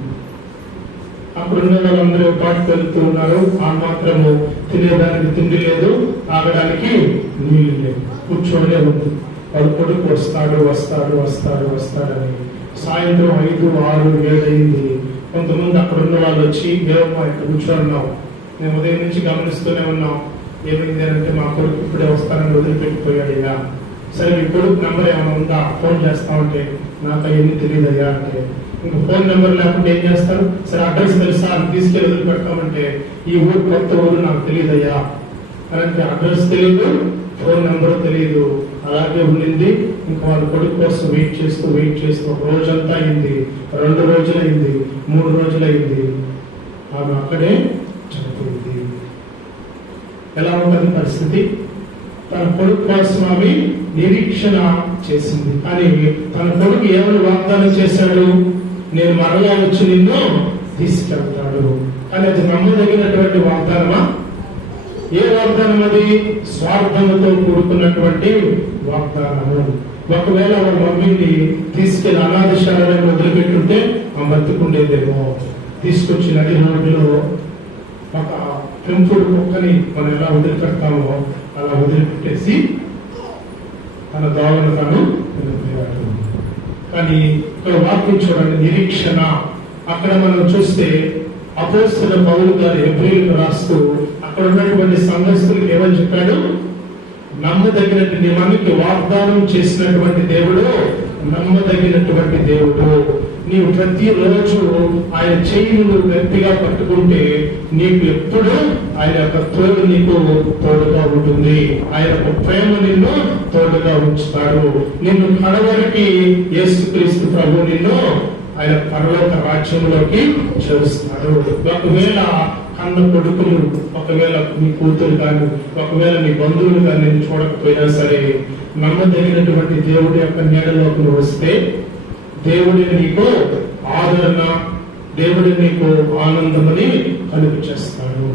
అక్కడున్న వాళ్ళందరూ పాటు వెళ్తూ ఉన్నారు. ఆ మాత్రము తినేదానికి తిండి లేదు, తాగడానికి నీళ్ళు లేదు, కూర్చోనే ఉంది. వాడు కొడుకు వస్తాడని సాయంత్రం 5, 6, 7 అయింది. కొంతమంది అక్కడ ఉన్న వాళ్ళు వచ్చి, ఏమో ఇక్కడ కూర్చోన్నాం, మేము ఉదయం నుంచి గమనిస్తూనే ఉన్నాం, ఏమైంది అంటే మా కొడుకు ఇప్పుడే వస్తానని వదిలిపెట్టిపోయాడయ్యా. సరే మీ కొడుకు నెంబర్ ఏమైనా ఉందా, ఫోన్ చేస్తామంటే నాకు అవన్నీ తెలియదయ్యా అంటే, ఇంక ఫోన్ నెంబర్ లేకుండా ఏం చేస్తారు? సరే అడ్రస్ తెలుసా అని తీసుకెళ్ళి వదిలిపెడతామంటే, ఈ ఊరు కొత్త ఊరు నాకు తెలియదయ్యా అంటే అడ్రస్ తెలియదు, ఫోన్ నెంబర్ తెలియదు. అలాగే ఉండింది. ఇంకా వాళ్ళ కొడుకు కోసం వెయిట్ చేస్తూ ఒక రోజంతా అయింది, 2 రోజులు అయింది, 3 రోజులు అయింది. ఆమె అక్కడే చనిపోయింది. ఎలా ఉంటుంది పరిస్థితి? తన కొడుకు కోసం ఆమె నిరీక్షణ చేసింది. కానీ తన కొడుకు ఏమని వాగ్దానం చేశాడు? నేను మరలా వచ్చి నిన్ను తీసుకెళ్తాడు. కానీ అది నమ్మదగినటువంటి వాగ్దానమా? ఏ వాగ్దానం అది? స్వార్థంతో కూడుకున్నటువంటి వాగ్దానము. ఒకవేళ వాళ్ళ మమ్మీని తీసుకెళ్లి అనాథశాలను వదిలిపెట్టుంటే ఆ బతుకుండేదేమో. తీసుకొచ్చి నది రోడ్డులో ఒక పెంపుడు కుక్కని మనం ఎలా వదిలిపెడతామో అలా వదిలిపెట్టేసి తన దోవను తాను వెళ్ళిపోయాడు. కానీ ఇక్కడ వాక్యం చూడండి, నిరీక్షణ. అక్కడ మనం చూస్తే అపోస్తలుడైన పౌలు గారు హెబ్రీయులకు రాస్తూ అక్కడ ఉన్నటువంటి సంఘస్థులకు ఏమని చెప్పాడు? నమ్మదగినటువంటి మనకి వాగ్దానం చేసినటువంటి దేవుడు నమ్మదగినటువంటి దేవుడు. నీవు ప్రతిరోజు ఆయన చెయ్యి నువ్వు గట్టిగా పట్టుకుంటే నీకు ఎప్పుడు ఆయన యొక్క తోడు నీకు తోడుగా ఉంటుంది. ఆయన యొక్క ప్రేమ నిన్ను తోడుగా ఉంచుతాడు. నిన్ను కడవరికి యేసుక్రీస్తు ప్రభు నిన్ను ఆయన పరలోక రాజ్యంలోకి చేరుస్తాడు. ఒకవేళ కన్న కొడుకులు, ఒకవేళ మీ కూతురు కానీ, ఒకవేళ మీ బంధువులు కానీ నేను చూడకపోయినా సరే, నమ్మదగినటువంటి దేవుడి యొక్క నీడలోకి వస్తే దేవుడిని నీకు ఆదరణ, దేవుడి నీకు ఆనందమని కలుగు చేస్తాడు.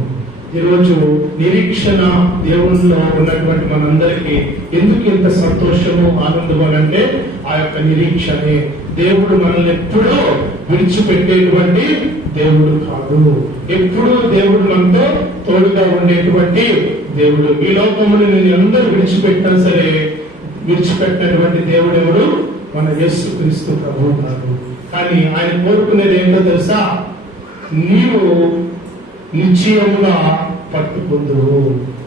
ఈరోజు నిరీక్షణ దేవునిలో ఉన్నటువంటి మనందరికీ ఎందుకు ఇంత సంతోషము, ఆనందము అంటే ఆ యొక్క నిరీక్షనే. దేవుడు మనల్ని ఎప్పుడూ విడిచిపెట్టేటువంటి దేవుడు కాదు. ఎప్పుడూ దేవుడు మనతో తోడుగా ఉండేటువంటి దేవుడు. ఈ లోకమును నేను అందరూ విడిచిపెట్టినా సరే విడిచిపెట్టినటువంటి దేవుడు ఎవడు? మన యేసుక్రీస్తు ప్రభువు కాదు. కానీ ఆయన కోరుకునేది ఏంటో తెలుసా? నీవు నిశ్చయముగా పట్టుకుందువు.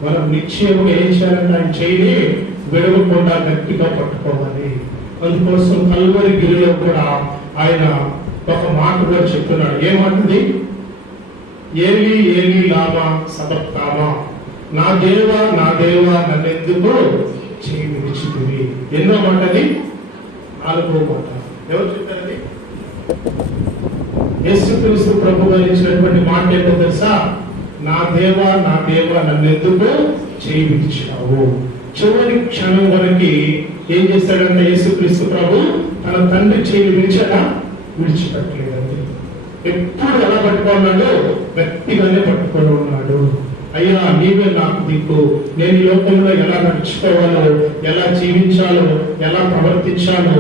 మనం నిశ్చయముగా ఏం చేయాలంటే ఆయన చేయి విడవకుండా గట్టిగా పట్టుకోవాలి. అందుకోసం కల్వరి గిరిలో కూడా ఆయన ఒక మాట కూడా చెప్తున్నాడు. ఏమంటుంది? ఏలి ఏలి లామా సబక్తామా, నా దేవా నన్నెందుకు చేయి విడిచితివి. ఎన్నో మాట అది? 4వ మాట. ఎవరు చెప్పారది? యేసుక్రీస్తు ప్రభు గారు ఇచ్చినటువంటి మాట ఏంటో తెలుసా? నా దేవా నన్నెందుకు చేయి విడిచావు. చివరి క్షణం వరకు ఏం చేస్తాడంటే యేసుక్రీస్తు ప్రభు తన తండ్రి చేయి విడిచాడా? విడిచిపెట్టలేదండి. ఎప్పుడు ఎలా పట్టుకున్నాడో గట్టిగానే పట్టుకొని ఉన్నాడు. అయ్యా నీవే నాకు దిక్కు, నేను ఈ లోకంలో ఎలా నడుచుకోవాలో, ఎలా జీవించాలో, ఎలా ప్రవర్తించాలో,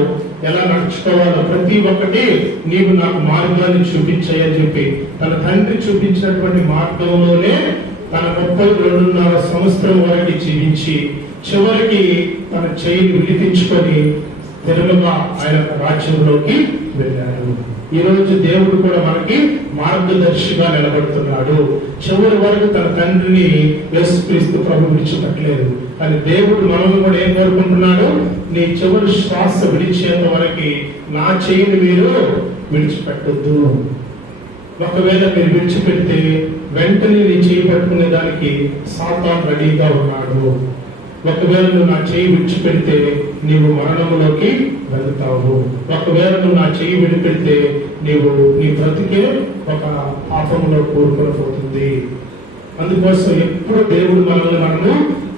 ఎలా నడుచుకోవాలో ప్రతి ఒక్కటి నీవు నాకు మార్గాన్ని చూపించాయని చెప్పి తన తండ్రి చూపించినటువంటి మార్గంలోనే తన 32.5 సంవత్సరం వరకు జీవించి చివరికి తన చేయిని విడిపించుకొని తిరుగుగా ఆయన రాజ్యంలోకి వెళ్ళాడు. ఈ రోజు దేవుడు కూడా మనకి మార్గదర్శిగా నిలబడుతున్నాడు. చివరి వరకు తన తండ్రిని యేసుక్రీస్తు ప్రభు విడిచిపెట్టలేదు. కానీ దేవుడు మనల్ని కూడా ఏం కోరుకుంటున్నాడు? నీ చివరి శ్వాస విడిచేంత వరకు నా చెయ్యిని మీరు విడిచిపెట్టొద్దు. ఒకవేళ మీరు విడిచిపెడితే వెంటనే నీ చేయి పట్టుకునే దానికి సాతాను రెడీగా ఉన్నాడు. ఒకవేళ నువ్వు నా చేయి విడిచిపెడితే నీవు మరణంలోకి వెళ్తావు. ఒకవేళ నువ్వు నా చేయి విడిపెడితే నీ బ్రతికే ఒక పాపంలో కూరుకొని పోతుంది. అందుకోసం ఎప్పుడు దేవుడు మనము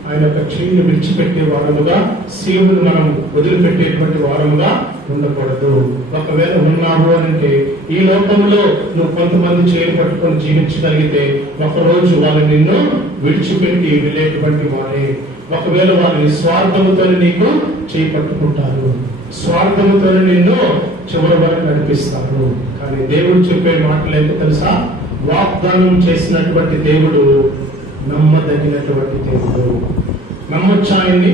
ఆయన యొక్క చెయ్యిని విడిచిపెట్టే వారముగా, సీమును మనం వదిలిపెట్టేటువంటి వారముగా ఉండకూడదు. ఒకవేళ ఉన్నావు అంటే ఈ లోకంలో నువ్వు కొంతమంది చేయి పట్టుకొని జీవించగలిగితే ఒకరోజు వాళ్ళు నిన్ను విడిచిపెట్టి వెళ్ళేటువంటి వారే. ఒకవేళ వారిని స్వార్థముతో నీకు చేయి పట్టుకుంటారు, స్వార్థముతో నిన్ను చివరి వరకు నడిపిస్తారు. కానీ దేవుడు చెప్పే మాటలు ఏంటో తెలుసా? వాగ్దానం చేసినటువంటి దేవుడు నమ్మదగినటువంటి దేవుడు. నమ్మొచ్చు ఆయన్ని?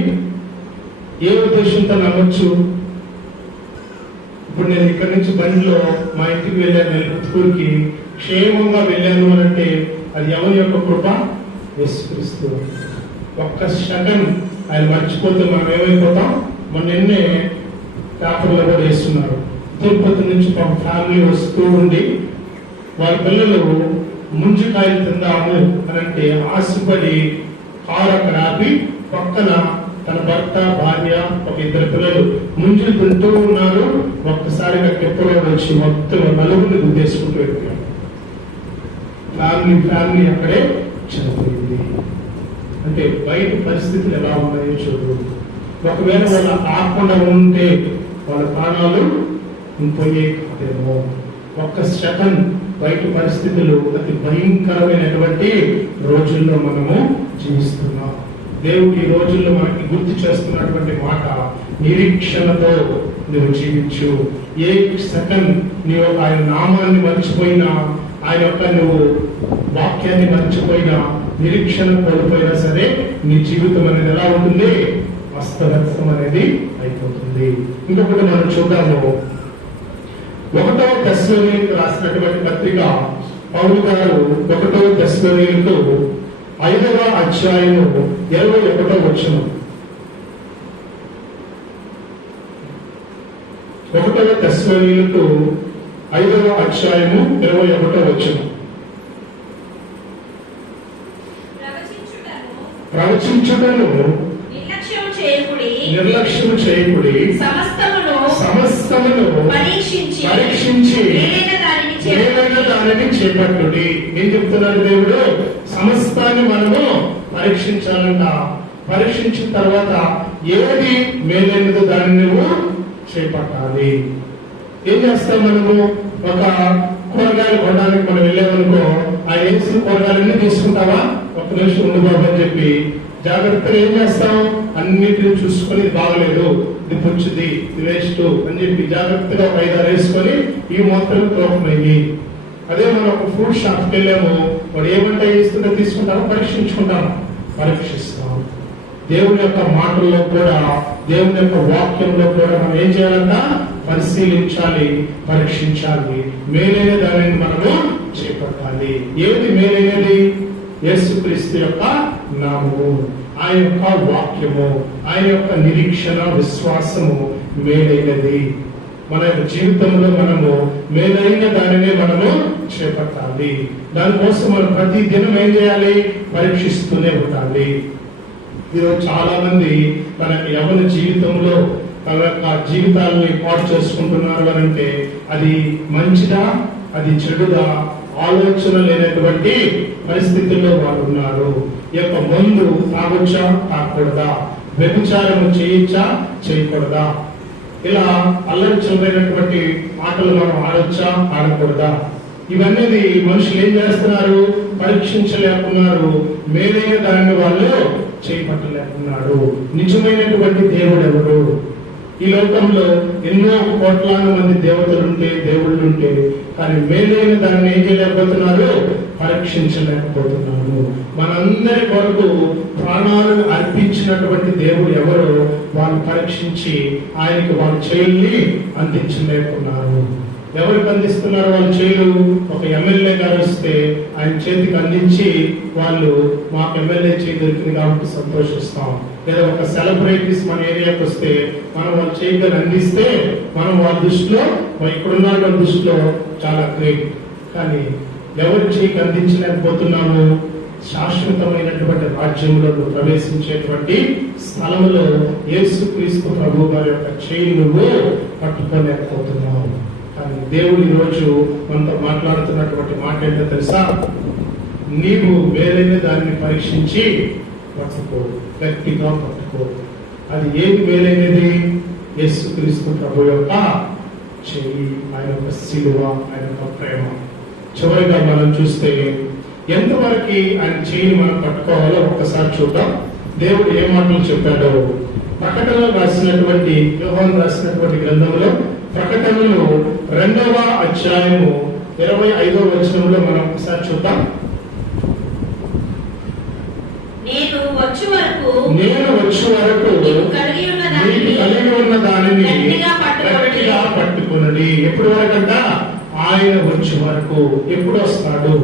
ఏ ఉద్దేశంతో నమ్మొచ్చు? ఇప్పుడు నేను ఇక్కడి నుంచి బండిలో మా ఇంటికి వెళ్ళాను, నేను పుత్తూరుకి క్షేమంగా వెళ్ళాను అని అంటే అది ఎవరి యొక్క కృప? యేసుక్రీస్తు. ఒక్క సెకండ్ ఆయన మర్చిపోతే మనం ఏమైపోతాం? నిన్నే పేపర్లో కూడా వేస్తున్నారు, తిరుపతి నుంచి ఒక ఫ్యామిలీ వస్తూ ఉండి వారి పిల్లలు ముంజికాయలు తిందాము అని అంటే ఆశపడి కారు అక్కడ ఆపి పక్కన తన భర్త, భార్య, ఒక ఇద్దరు పిల్లలు ముంజులు తింటూ ఉన్నారు. ఒక్కసారిగా టెప్పులో వచ్చి మొత్తం నలుగురిని గుద్దేసుకుంటూ వెళ్ళారు. ఫ్యామిలీ అక్కడే చనిపోయింది. అంటే బయట పరిస్థితులు ఎలా ఉన్నాయో చూడు. ఒకవేళ వాళ్ళు ఆకుండా ఉంటే వాళ్ళ ప్రాణాలు పోయేమో. ఒక్క సెకండ్ బయట పరిస్థితులు అతి భయంకరమైనటువంటి రోజుల్లో మనము జీవిస్తున్నాం. దేవుడు ఈ రోజుల్లో మనకి గుర్తు చేస్తున్నటువంటి మాట, నిరీక్షణతో నువ్వు జీవించు. ఏ సెకండ్ నీవు ఆయన నామాన్ని మర్చిపోయినా, ఆయన యొక్క నువ్వు వాక్యాన్ని మర్చిపోయినా, నిరీక్షణ కోల్పోయినా సరే నీ జీవితం అనేది ఎలా ఉంటుంది? అస్తవ్యస్తం అనేది అయిపోతుంది. ఇంకొకటి మనం చూద్దాము. 1వ తెస్సలోనికీయులకు రాసినటువంటి పత్రిక పౌలు గారు 1వ తెస్సలోనికీయులకు 5వ అధ్యాయము 21వ వచనం. 1వ తెస్సలోనికీయులకు 5వ అధ్యాయము 21వ వచనం. ప్రవచించుటను నిర్లక్ష్యం చేయకుడి, సమస్తమును పరీక్షించి మేలైన దానిని చేపట్టుడి. ఏం చెప్తున్నాడు దేవుడు? సమస్తాన్ని మనము పరీక్షించాలంట. పరీక్షించిన తర్వాత ఏది మేలైనదో దాన్ని నువ్వు చేపట్టాలి. ఏం చేస్తాం మనము? ఒక కూరగాయలు కొనడానికి మనం వెళ్ళామనుకో, ఆ వేసిన కూరగాయలన్నీ తీసుకుంటావా? ఒక్క నిమిషం ఉండు బాబు అని చెప్పి జాగ్రత్తగా ఏం చేస్తాం? అన్నిటిని చూసుకొని బాగలేదు, ఇది పుచ్చుది, ఇది వేస్ట్ అని చెప్పి జాగ్రత్తగా 5-6 వేసుకొని ఈ మాత్రం తోకమయ్యి. అదే మనం ఒక ఫ్రూట్ షాప్కి వెళ్ళాము, వాడు ఏమంటే ఇస్తుంటే తీసుకుంటామో పరీక్షించుకుంటాము, పరీక్షిస్తాం. దేవుని యొక్క మాటల్లో కూడా, దేవుని యొక్క వాక్యంలో కూడా మనం ఏం చేయాలంట? పరిశీలించాలి, పరీక్షించాలి. మేలైన దానిని మనము చేపట్టాలి. ఏది మేలైనది? యేసుక్రీస్తు యొక్క నామము, ఆయన యొక్క వాక్యము, ఆయన యొక్క నిరీక్షణ, విశ్వాసము మేలైనది. మన యొక్క జీవితంలో మనము మేలైన దానిని మనము చేపట్టాలి. దానికోసం మనం ప్రతి దినం ఏం చేయాలి? పరీక్షిస్తూనే ఉండాలి. ఈరోజు చాలా మంది మన యవ్వన జీవితంలో తన యొక్క జీవితాలని పాటు చేసుకుంటున్నారు అని అంటే అది మంచిదా, అది చెడుదా ఆలోచన లేనటువంటి పరిస్థితుల్లో వారు ఉన్నారు. ఈ యొక్క మందు తాగొచ్చా, తాగకూడదా? వ్యభిచారము చేయొచ్చా, చేయకూడదా? ఇలా అల్లరి చిల్లరైనటువంటి మాటలు మనం ఆడొచ్చా, ఆడకూడదా? ఇవన్నీ మనుషులు ఏం చేస్తున్నారు? పరీక్షించలేకున్నారు. మేలైన దాన్ని వాళ్ళు చేపట్టలేకున్నాడు. నిజమైనటువంటి దేవుడు ఎవరు? ఈ లోకంలో ఎన్నో కోట్లాది మంది దేవుళ్ళు ఉంటే కానీ మేలైన దాన్ని ఏం చేయలేకపోతున్నారు? పరీక్షించలేకపోతున్నారు. మనందరి కొరకు ప్రాణాలను అర్పించినటువంటి దేవుడు ఎవరో వాళ్ళు పరీక్షించి ఆయనకి వాళ్ళ చెయ్యిని అందించలేకున్నారు. ఎవరికి అందిస్తున్నారు వాళ్ళు చేయరు? ఒక ఎమ్మెల్యే గారు వస్తే ఆయన చేతికి అందించి వాళ్ళు మాకు ఎమ్మెల్యే చేయి దొరికింది కాబట్టి సంతోషిస్తాం. లేదా ఒక సెలబ్రిటీస్ మన ఏరియాకి వస్తే మనం వాళ్ళు చేయగలి అందిస్తే మనం వాళ్ళ దృష్టిలో, ఇక్కడున్న వాళ్ళ దృష్టిలో చాలా గ్రేట్. కానీ ఎవరి చేయికి అందించలేకపోతున్నాము? శాశ్వతమైనటువంటి రాజ్యంలో ప్రవేశించేటువంటి స్థలంలో యేసుక్రీస్తు ప్రభు గారి యొక్క చేయి నువ్వు పట్టుకోలేకపోతున్నావు. కానీ దేవుడు ఈరోజు మనతో మాట్లాడుతున్నటువంటి మాట ఏంటో తెలుసా? నీవు వేరైన దాన్ని పరీక్షించి పట్టుకో, గట్టిగా పట్టుకో. అది ఏది వేరైనది? యేసుక్రీస్తు ప్రభు యొక్క చెయ్యి, ఆయన యొక్క శిలువ, ఆయన యొక్క ప్రేమ. చివరిగా మనం చూస్తే ఎంతవరకు ఆయన చెయ్యిని మనం పట్టుకోవాలో ఒక్కసారి చూద్దాం. దేవుడు ఏ మాటలు చెప్పాడో ప్రకటనలో రాసినటువంటి, యోహాను రాసినటువంటి గ్రంథంలో ప్రకటనలో 2వ అధ్యాయము 25వ వచనంలో మనం ఒకసారి చూద్దాం. నేను వచ్చే వరకు నీకు కలిగి ఉన్న దానిని గట్టిగా పట్టుకున్నది. ఎప్పుడు వరకంట? ఆయన వచ్చే వరకు. ఎప్పుడు వస్తాడు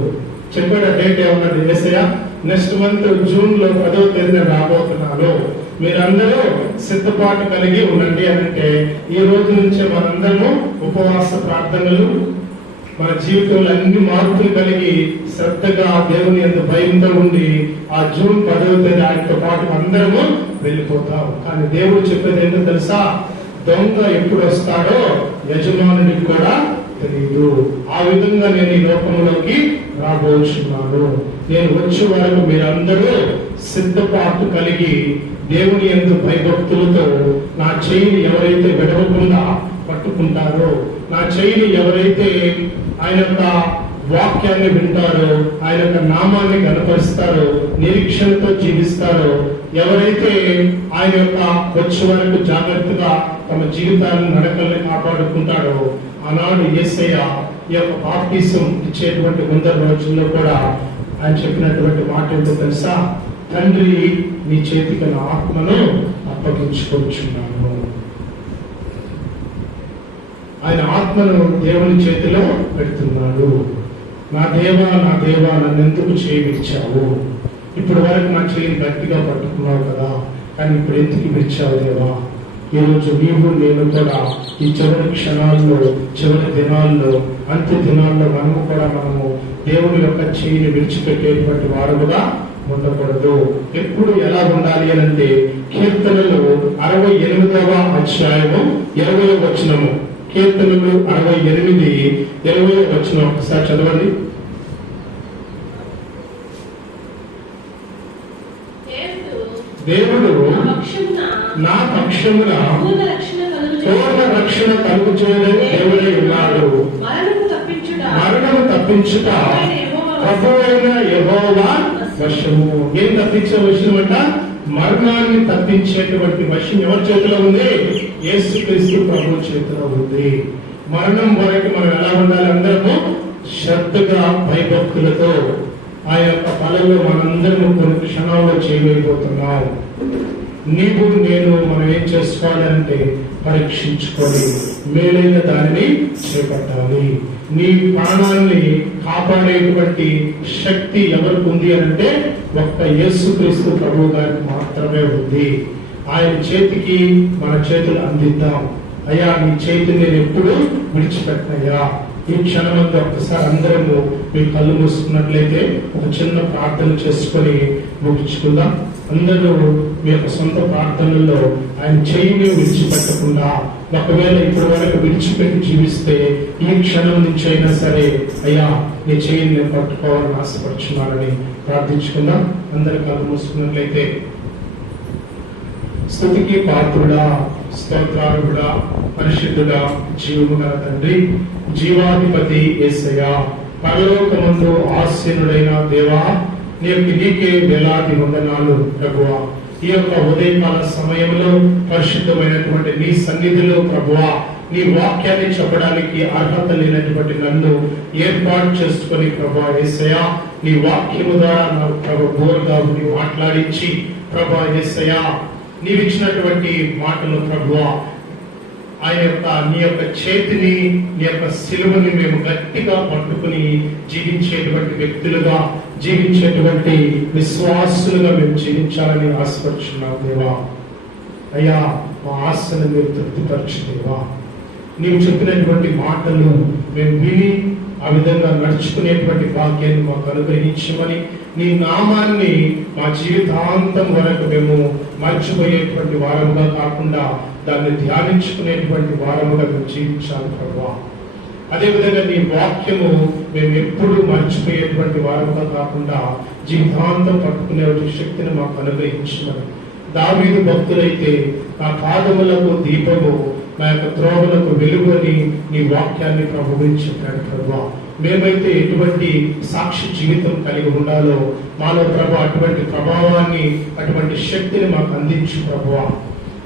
చెప్పాడు? డేట్ ఏమన్నది యేసయ్య? నెక్స్ట్ మంత్ జూన్ లో 10వ తేదీన రాబోతున్నాను, మీరందరూ సిద్ధపాటు కలిగి ఉండండి అంటే ఈ రోజు నుంచే మనందరము ఉపవాస ప్రార్థనలు, మన జీవితంలో అన్ని మార్పులు కలిగి శ్రద్ధగా దేవుని యందు భయంతో ఉండి ఆ జూన్ 10వ తేదీ ఆయనతో పాటు అందరము వెళ్ళిపోతాం. కానీ దేవుడు చెప్పేది ఏంటో తెలుసా? దొంగ ఎప్పుడు వస్తాడో యజమానునికి కూడా తెలియదు. ఆ విధంగా నేను ఈ లోకంలోకి రాబోచున్నాను. నేను వచ్చే వరకు మీరందరూ సిద్ధపాటు కలిగి దేవుని యందు భయభక్తులతో నా చేయిని ఎవరైతే విడవకుండా పట్టుకుంటారో, నా చేయిని ఎవరైతే ఆయన యొక్క వాక్యాన్ని వింటారో, ఆయన యొక్క నామాన్ని కనపరుస్తారో, నిరీక్షణతో జీవిస్తారో, ఎవరైతే ఆయన యొక్క వచ్చే వరకు జాగ్రత్తగా తమ జీవితాన్ని నడకల్ని కాపాడుకుంటాడో, ఆనాడు యేసయ్య ఈ యొక్క బాప్టిజం ఇచ్చేటువంటి ముందర రోజుల్లో కూడా ఆయన చెప్పినటువంటి మాట ఏంటో తెలుసా? తండ్రి, నీ చేతికి నా ఆత్మను అప్పగించుకొచ్చున్నాను. ఆయన ఆత్మను దేవుని చేతిలో పెడుతున్నాడు. నా దేవా, నా దేవా, నన్ను ఎందుకు చేయవిచ్చావు? ఇప్పుడు వరకు నా చేయిని గట్టిగా పట్టుకున్నావు కదా, కానీ ఇప్పుడు ఎందుకు విడిచావు దేవా? ఈరోజు నీవు నేను కూడా ఈ చివరి క్షణాల్లో, చివరి దినాల్లో, అంత్య దినాల్లో మనము దేవుని యొక్క చేయిని విడిచిపెట్టేటువంటి వారముగా ఉండకూడదు. ఎప్పుడు ఎలా ఉండాలి అంటే కీర్తనలు 68వ అధ్యాయము 20వ వచనము, కీర్తనలు 68 20వ వచనం ఒకసారి చదవండి. దేవుడు నా పక్షమున పూర్ణ రక్షణ కలుగు చేయడం దేవుడై ఉన్నాడు. మరణము తప్పించుట ప్రభువైన యెహోవా వశము. ఏం తప్పించే వశం అంట? మరణాన్ని తప్పించేటువంటి వశం ఎవరి చేతిలో ఉంది? యేసుక్రీస్తు ప్రభు చేతిలో ఉంది. మరణం వరకు మనం ఎలా ఉండాలి? అందరము శ్రద్ధగా భయభక్తులతో ఆ యొక్క బలంలో మనందరము కొన్ని క్షణాల్లో చేయబోతున్నాం. నీవు నేను మనం ఏం చేసుకోవాలంటే పరీక్షించుకొని మేలైన దానిని చేపట్టాలి. నీ ప్రాణాన్ని కాపాడేటువంటి శక్తి ఎవరికి ఉంది అంటే ఒక్క యేసుక్రీస్తు ప్రభు గారికి మాత్రమే ఉంది. ఆయన చేతికి మన చేతులు అందిద్దాం. అయ్యా, నీ చేతిని నేను ఎప్పుడు విడిచిపెట్టనయ్యా. ఈ క్షణమంతా ఒక్కసారి అందరము మీ కళ్ళు మూసుకున్నట్లయితే ఒక చిన్న ప్రార్థన చేసుకొని ముగించుకుందాం. అందరూ మీ యొక్క సొంత ప్రార్థనల్లో ఆయన చేయిని విడిచిపెట్టకుండా, ఒకవేళ ఇప్పటి వరకు విడిచిపెట్టి జీవిస్తే ఈ క్షణం నుంచి అయినా సరే అయ్యా నీ చేయిని నేను పట్టుకోవాలని ఆశపడుచున్నానని ప్రార్థించుకుందాం. అందరి కళ్ళు మూసుకున్నట్లయితే స్తుతికి పాత్రుడా, స్తోత్రార్హుడా, పరిశుద్ధుడా, జీవము గల తండ్రి, జీవాధిపతి యేసయ్యా, పరలోకమందు ఆసీనుడైన దేవా, నీకే వేలాది వందనాలు ప్రభువా. ఈ యొక్క ఉదయకాల సమయంలో పరిశుద్ధమైనటువంటి నీ సన్నిధిలో ప్రభువా, నీ వాక్యాన్ని చెప్పడానికి అర్హత లేనటువంటి నన్ను ఏర్పాటు చేసుకుని ప్రభువా యేసయ్యా, నీ వాక్యము ద్వారా నా ప్రభు బోరుగా మాట్లాడించి ప్రభువా యేసయ్యా, నీవిచ్చినటువంటి మాటలు ప్రభువా ఆయన యొక్క నీ యొక్క చేతిని, నీ యొక్క సిలువని మేము గట్టిగా పట్టుకుని జీవించేటువంటి వ్యక్తులుగా, జీవించేటువంటి విశ్వాసులుగా మేము జీవించాలని ఆశపడుచున్నాం దేవా. అయ్యా, మా ఆశను మీరు తృప్తిపరచు దేవా. నీవు చెప్పినటువంటి మాటలు మేము విని ఆ విధంగా నడుచుకునేటువంటి భాగ్యాన్ని మాకు అనుగ్రహించమని, నీ నామాన్ని మా జీవితాంతం వరకు మేము మర్చిపోయేటువంటి వారముగా కాకుండా దాన్ని ధ్యానించుకునేటువంటి వారముగా మేము జీవించాలి ప్రభువా. అదేవిధంగా నీ వాక్యము మేము ఎప్పుడు మర్చిపోయేటువంటి వారముగా కాకుండా జీవితాంతం పట్టుకునే శక్తిని మాకు అనుగ్రహించమని, దావీదు భక్తులైతే నా పాదములకు దీపము, నా యొక్క త్రోవలకు వెలుగు అని నీ వాక్యాన్ని ప్రభు చెప్పాడు ప్రభువా. మేమైతే ఎటువంటి సాక్షి జీవితం కలిగి ఉండాలో మాలో ప్రభు అటువంటి ప్రభావాన్ని, అటువంటి శక్తిని మాకు అందించు ప్రభువా.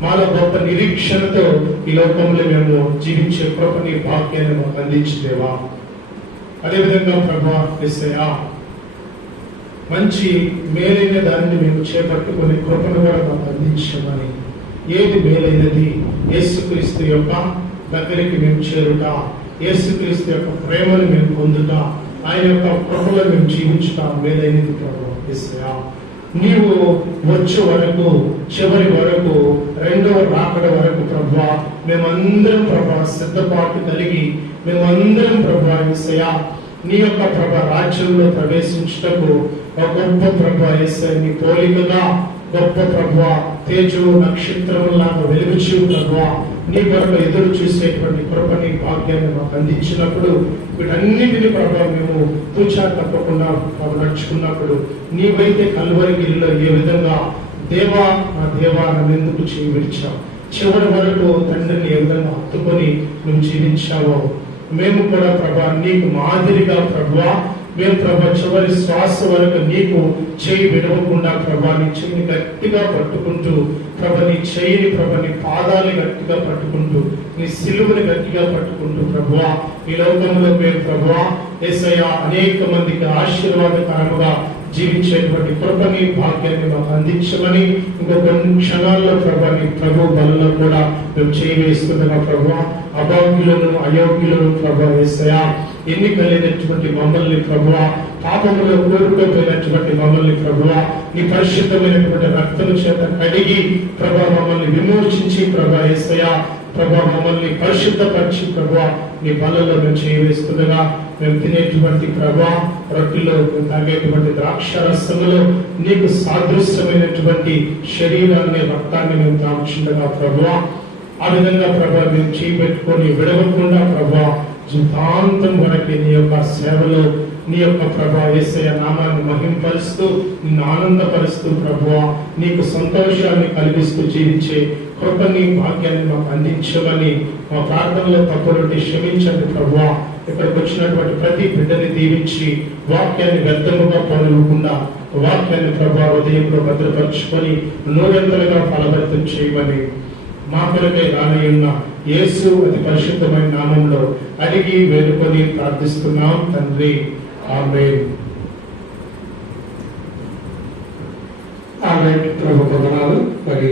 మాలో గొప్ప నిరీక్షణతో ఈ లోకంలో మేము జీవించే కృపని, భాగ్యాన్ని మాకు అందించుదేవా. అదేవిధంగా ప్రభువా యేసయ్యా, మంచి మేలైన దానిని మేము చేపట్టుకుని కృపను కూడా మాకు అందించమని, ఏది మేలైనది? యేసుక్రీస్తు యొక్క దగ్గరికి మేము చేరుట, యేసుక్రీస్తు యొక్క ప్రేమను మేము పొందుట, ఆయన యొక్క కృపలో మేము జీవించుట మేలైనది ప్రభువా యేసయ్యా. నీవు వచ్చే వరకు, చివరి వరకు, రెండవ రాకడ వరకు ప్రభువా మేమందరం ప్రభా సిద్ధపాటు కలిగి, మేమందరం ప్రభా యేసయ్యా నీ యొక్క ప్రభా రాజ్యంలో ప్రవేశించుటకు ఒక గొప్ప ప్రభా యేసయ్య నీ పోలికగా, గొప్ప ప్రభువా తేజు నక్షత్రములాగా వెలుగుచు ప్రభువా నీ కొరకు ఎదురు చూసేటువంటి కృపని, భాగ్యాన్ని మాకు అందించినప్పుడు, వీటన్నిటిని ప్రభా మేము తూచా తప్పకుండా నడుచుకున్నప్పుడు, నీవైతే కల్వరిగిరిలో ఏ విధంగా దేవా నా దేవా నన్ను ఎందుకు చేయి విడిచావు, చివరి వరకు తండ్రిని ఏ విధంగా హత్తుకొని నువ్వు జీవించావో, మేము కూడా ప్రభా నీకు మాదిరిగా ప్రభువా మేము ప్రభా చివరి శ్వాస వరకు నీకు చేయి విడవకుండా ప్రభా నీ చేయిని గట్టిగా పట్టుకుంటూ, ప్రభా నీ చేయిని, ప్రభా నీ పాదాన్ని గట్టిగా పట్టుకుంటూ, నీ సిలువని గట్టిగా పట్టుకుంటూ ప్రభువా ఈ లోకంలో మేము ప్రభువా యేసయ్యా అనేక మందికి ఆశీర్వాదకరముగా జీవించేటువంటి కృపని, భాగ్యాన్ని మాకు అందించమని, ఇంకో కొన్ని క్షణాల్లో ప్రభా నీ ప్రభు బలలో కూడా మేము చేయి వేస్తుండగా ప్రభువా అభాగ్యులను, అయోగ్యులను ప్రభా యేసయ్యా ఎన్నికలేనటువంటి మమ్మల్ని ప్రభువా, పాపములో కోరుకోపోయినటువంటి మమ్మల్ని ప్రభువా నీ పరిశుద్ధమైనటువంటి రక్తము చేత కడిగి ప్రభా మమ్మల్ని విమోచించి ప్రభా యేసయ్యా ప్రభా మమ్మల్ని పరిశుద్ధపరిచి ప్రభా నీ బలలో మేము చేయవేస్తుండగా, మేము తినేటువంటి ప్రభా రొట్టెలో, మేము తాగేటువంటి ద్రాక్ష రసములో నీకు సాదృశ్యమైనటువంటి శరీరాన్ని, రక్తాన్ని మేము తాగుచుండగా ప్రభువా ఆ విధంగా ప్రభా మేము చేపెట్టుకొని విడవకుండా ప్రభా జీవితాంతం వరకు నీ యొక్క సేవలో, నీ యొక్క ప్రభా యేసయ్య నామాన్ని మహింపరుస్తూ, నిన్ను ఆనందపరుస్తూ ప్రభువా నీకు సంతోషాన్ని కలిగిస్తూ జీవించే కృపని, భాగ్యాన్ని మాకు అందించమని, మా ప్రార్థనలో తప్పులుంటే క్షమించండి ప్రభువా. ఇక్కడికి వచ్చినటువంటి ప్రతి బిడ్డని దీవించి, వాక్యాన్ని వ్యర్థముగా పోనివ్వకుండా వాక్యాన్ని ప్రభా హృదయంలో భద్రపరుచుకొని నూరంతలుగా ఫలభరితం చేయమని మా కొరకై రానయ్యున్న యేసు అతి పరిశుద్ధమైన నామంలో అడిగి వేడుకొని ప్రార్థిస్తున్నాం తండ్రి, ఆమేన్. ఆమేన్. ప్రభు వందనాలు. మరి